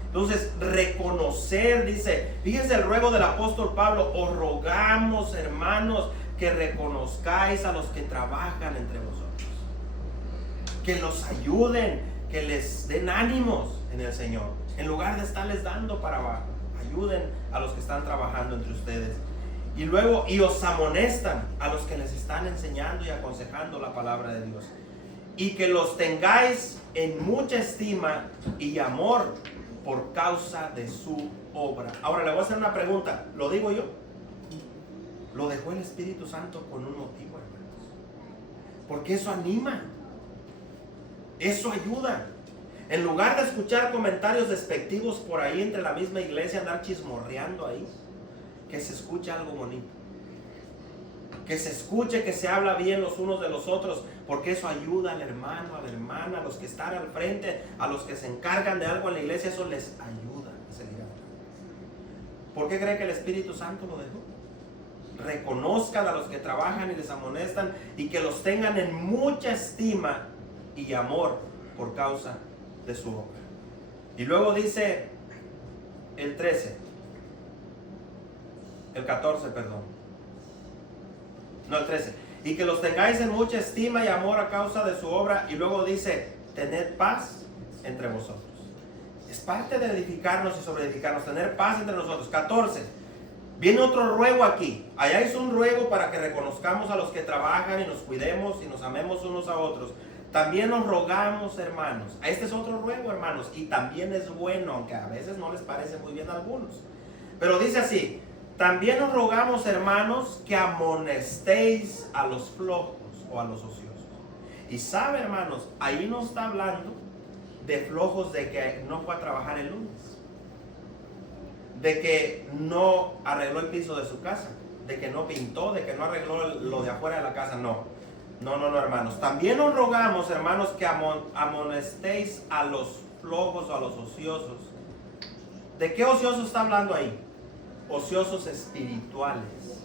Entonces, reconocer, dice, fíjense el ruego del apóstol Pablo: os rogamos, hermanos, que reconozcáis a los que trabajan entre vosotros, que los ayuden, que les den ánimos en el Señor, en lugar de estarles dando para abajo. Ayuden a los que están trabajando entre ustedes. Y luego, y os amonestan a los que les están enseñando y aconsejando la palabra de Dios, y que los tengáis en mucha estima y amor por causa de su obra. Ahora le voy a hacer una pregunta. ¿Lo digo yo? Lo dejó el Espíritu Santo con un motivo, hermanos. Porque eso anima. Eso ayuda. En lugar de escuchar comentarios despectivos por ahí entre la misma iglesia, andar chismorreando ahí, que se escuche algo bonito. Que se escuche, que se habla bien los unos de los otros, porque eso ayuda al hermano, a la hermana, a los que están al frente, a los que se encargan de algo en la iglesia, eso les ayuda a seguir adelante. ¿Por qué cree que el Espíritu Santo lo dejó? Reconozcan a los que trabajan y les amonestan y que los tengan en mucha estima y amor por causa de su obra. Y luego dice el 14, no, el 13, y que los tengáis en mucha estima y amor a causa de su obra. Y luego dice, tened paz entre vosotros. Es parte de edificarnos y sobreedificarnos, tener paz entre nosotros. 14, viene otro ruego aquí. Allá es un ruego para que reconozcamos a los que trabajan y nos cuidemos y nos amemos unos a otros. También nos rogamos, hermanos. Este es otro ruego, hermanos, y también es bueno, aunque a veces no les parece muy bien a algunos. Pero dice así, también nos rogamos, hermanos, que amonestéis a los flojos o a los ociosos. Y sabe, hermanos, ahí no está hablando de flojos de que no fue a trabajar el lunes, de que no arregló el piso de su casa, de que no pintó, de que no arregló lo de afuera de la casa. No, hermanos. También nos rogamos, hermanos, que amonestéis a los flojos o a los ociosos. ¿De qué ociosos está hablando ahí? Ociosos espirituales,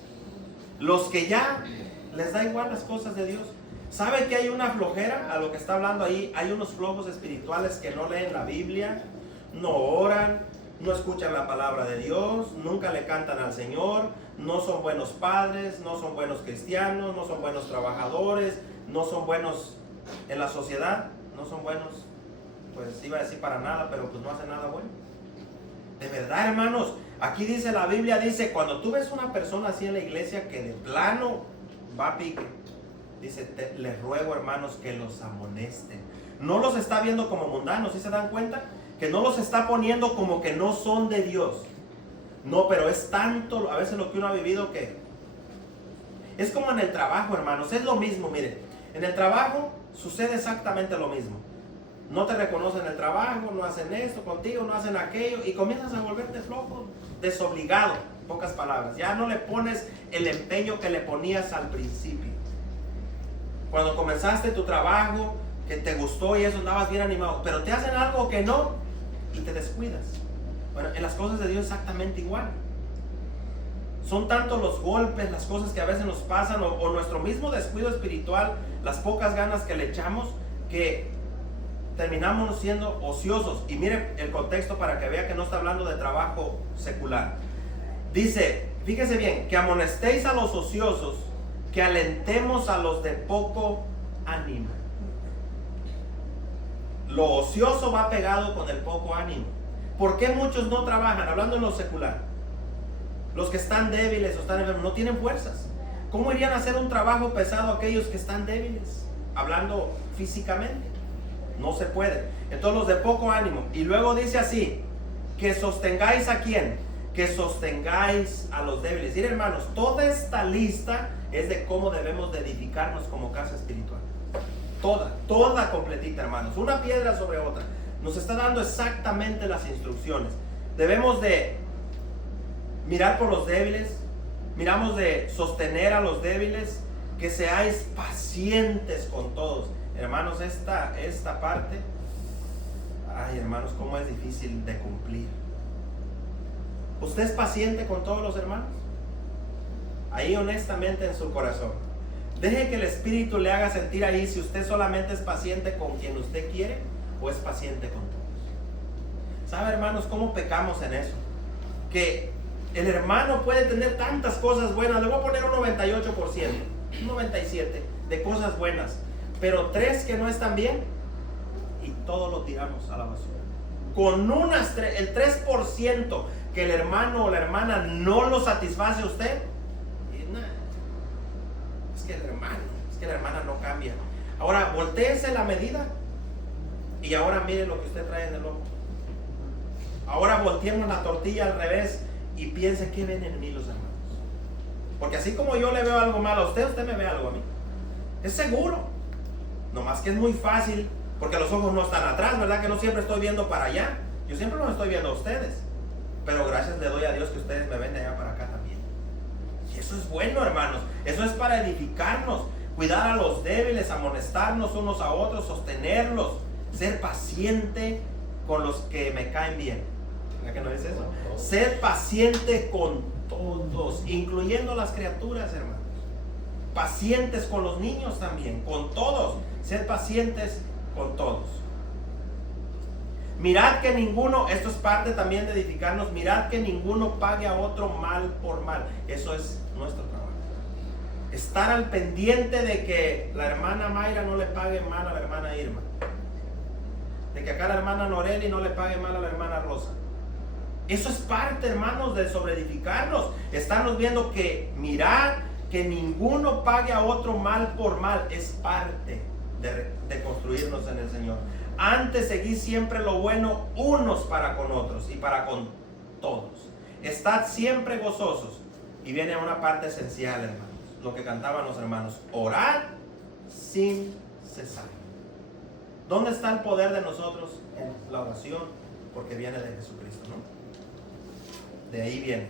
los que ya les da igual las cosas de Dios. ¿Sabe que hay una flojera a lo que está hablando ahí? Hay unos flojos espirituales que no leen la Biblia, no oran, no escuchan la palabra de Dios, nunca le cantan al Señor, no son buenos padres, no son buenos cristianos, no son buenos trabajadores, no son buenos en la sociedad, no son buenos, pues iba a decir para nada, pero pues no hacen nada bueno. De verdad, hermanos, aquí dice la Biblia, dice, cuando tú ves una persona así en la iglesia que de plano va a pique, dice, les ruego, hermanos, que los amonesten. No los está viendo como mundanos, ¿sí se dan cuenta? Que no los está poniendo como que no son de Dios. No, pero es tanto a veces lo que uno ha vivido que es como en el trabajo, hermanos, es lo mismo. Miren, en el trabajo sucede exactamente lo mismo. No te reconocen el trabajo, no hacen esto contigo, no hacen aquello, y comienzas a volverte flojo, desobligado, en pocas palabras. Ya no le pones el empeño que le ponías al principio. Cuando comenzaste tu trabajo, que te gustó y eso, andabas bien animado, pero te hacen algo que no y te descuidas. Bueno, en las cosas de Dios exactamente igual. Son tantos los golpes, las cosas que a veces nos pasan, o nuestro mismo descuido espiritual, las pocas ganas que le echamos, que terminamos siendo ociosos. Y mire el contexto para que vea que no está hablando de trabajo secular. Dice, fíjese bien, que amonestéis a los ociosos, que alentemos a los de poco ánimo. Lo ocioso va pegado con el poco ánimo. ¿Por qué muchos no trabajan? Hablando en lo secular. Los que están débiles o están enfermos no tienen fuerzas. ¿Cómo irían a hacer un trabajo pesado aquellos que están débiles? Hablando físicamente. No se puede. Entonces los de poco ánimo. Y luego dice así, que sostengáis ¿a quién? Que sostengáis a los débiles. Miren, hermanos, toda esta lista es de cómo debemos de edificarnos como casa espiritual. Toda completita, hermanos. Una piedra sobre otra. Nos está dando exactamente las instrucciones. Debemos de mirar por los débiles. Miramos de sostener a los débiles. Que seáis pacientes con todos. Hermanos, esta parte, ay, hermanos, cómo es difícil de cumplir. ¿Usted es paciente con todos los hermanos? Ahí honestamente en su corazón. Deje que el Espíritu le haga sentir ahí si usted solamente es paciente con quien usted quiere o es paciente con todos. ¿Sabe, hermanos, cómo pecamos en eso? Que el hermano puede tener tantas cosas buenas. Le voy a poner un 98%, un 97% de cosas buenas, pero 3 que no están bien y todo lo tiramos a la basura. Con el 3% que el hermano o la hermana no lo satisface a usted, y nah, es que la hermana no cambia. Ahora voltéese la medida y ahora mire lo que usted trae en el ojo. Ahora volteemos la tortilla al revés y piense qué ven en mí los hermanos. Porque así como yo le veo algo malo a usted, usted me ve algo a mí. Es seguro. Nomás que es muy fácil Porque los ojos no están atrás, ¿verdad? Que no siempre estoy viendo para allá. Yo siempre los estoy viendo a ustedes. Pero gracias le doy a Dios que ustedes me ven de allá para acá también. Y eso es bueno, hermanos. Eso es para edificarnos, cuidar a los débiles, amonestarnos unos a otros, sostenerlos, ser paciente con los que me caen bien. ¿Verdad que no es eso? Ser paciente con todos, incluyendo las criaturas, hermanos. Pacientes con los niños también, con todos. Ser pacientes con todos. Mirad que ninguno, esto es parte también de edificarnos, mirad que ninguno pague a otro mal por mal. Eso es nuestro trabajo. Estar al pendiente de que la hermana Mayra no le pague mal a la hermana Irma. De que acá la hermana Noreli no le pague mal a la hermana Rosa. Eso es parte, hermanos, de sobreedificarnos. Estamos viendo que mirad que ninguno pague a otro mal por mal. Es parte de construirnos en el Señor. Antes seguid siempre lo bueno unos para con otros y para con todos. Estad siempre gozosos. Y viene una parte esencial, hermanos, lo que cantaban los hermanos: orad sin cesar. ¿Dónde está el poder de nosotros? En la oración, porque viene de Jesucristo, ¿no? De ahí viene.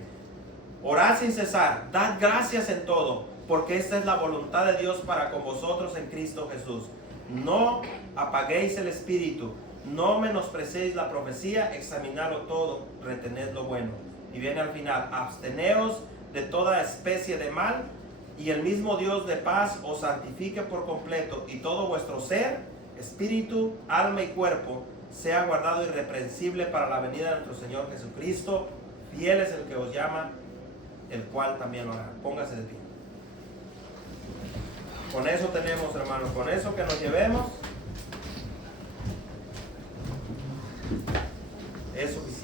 Orad sin cesar, dad gracias en todo, porque esta es la voluntad de Dios para con vosotros en Cristo Jesús. No apaguéis el espíritu, no menospreciéis la profecía, examinadlo todo, retened lo bueno. Y viene al final: absteneos de toda especie de mal, y el mismo Dios de paz os santifique por completo, y todo vuestro ser, espíritu, alma y cuerpo sea guardado irreprensible para la venida de nuestro Señor Jesucristo. Fiel es el que os llama, el cual también lo hará. Póngase de pie. Con eso tenemos, hermanos, con eso que nos llevemos es suficiente.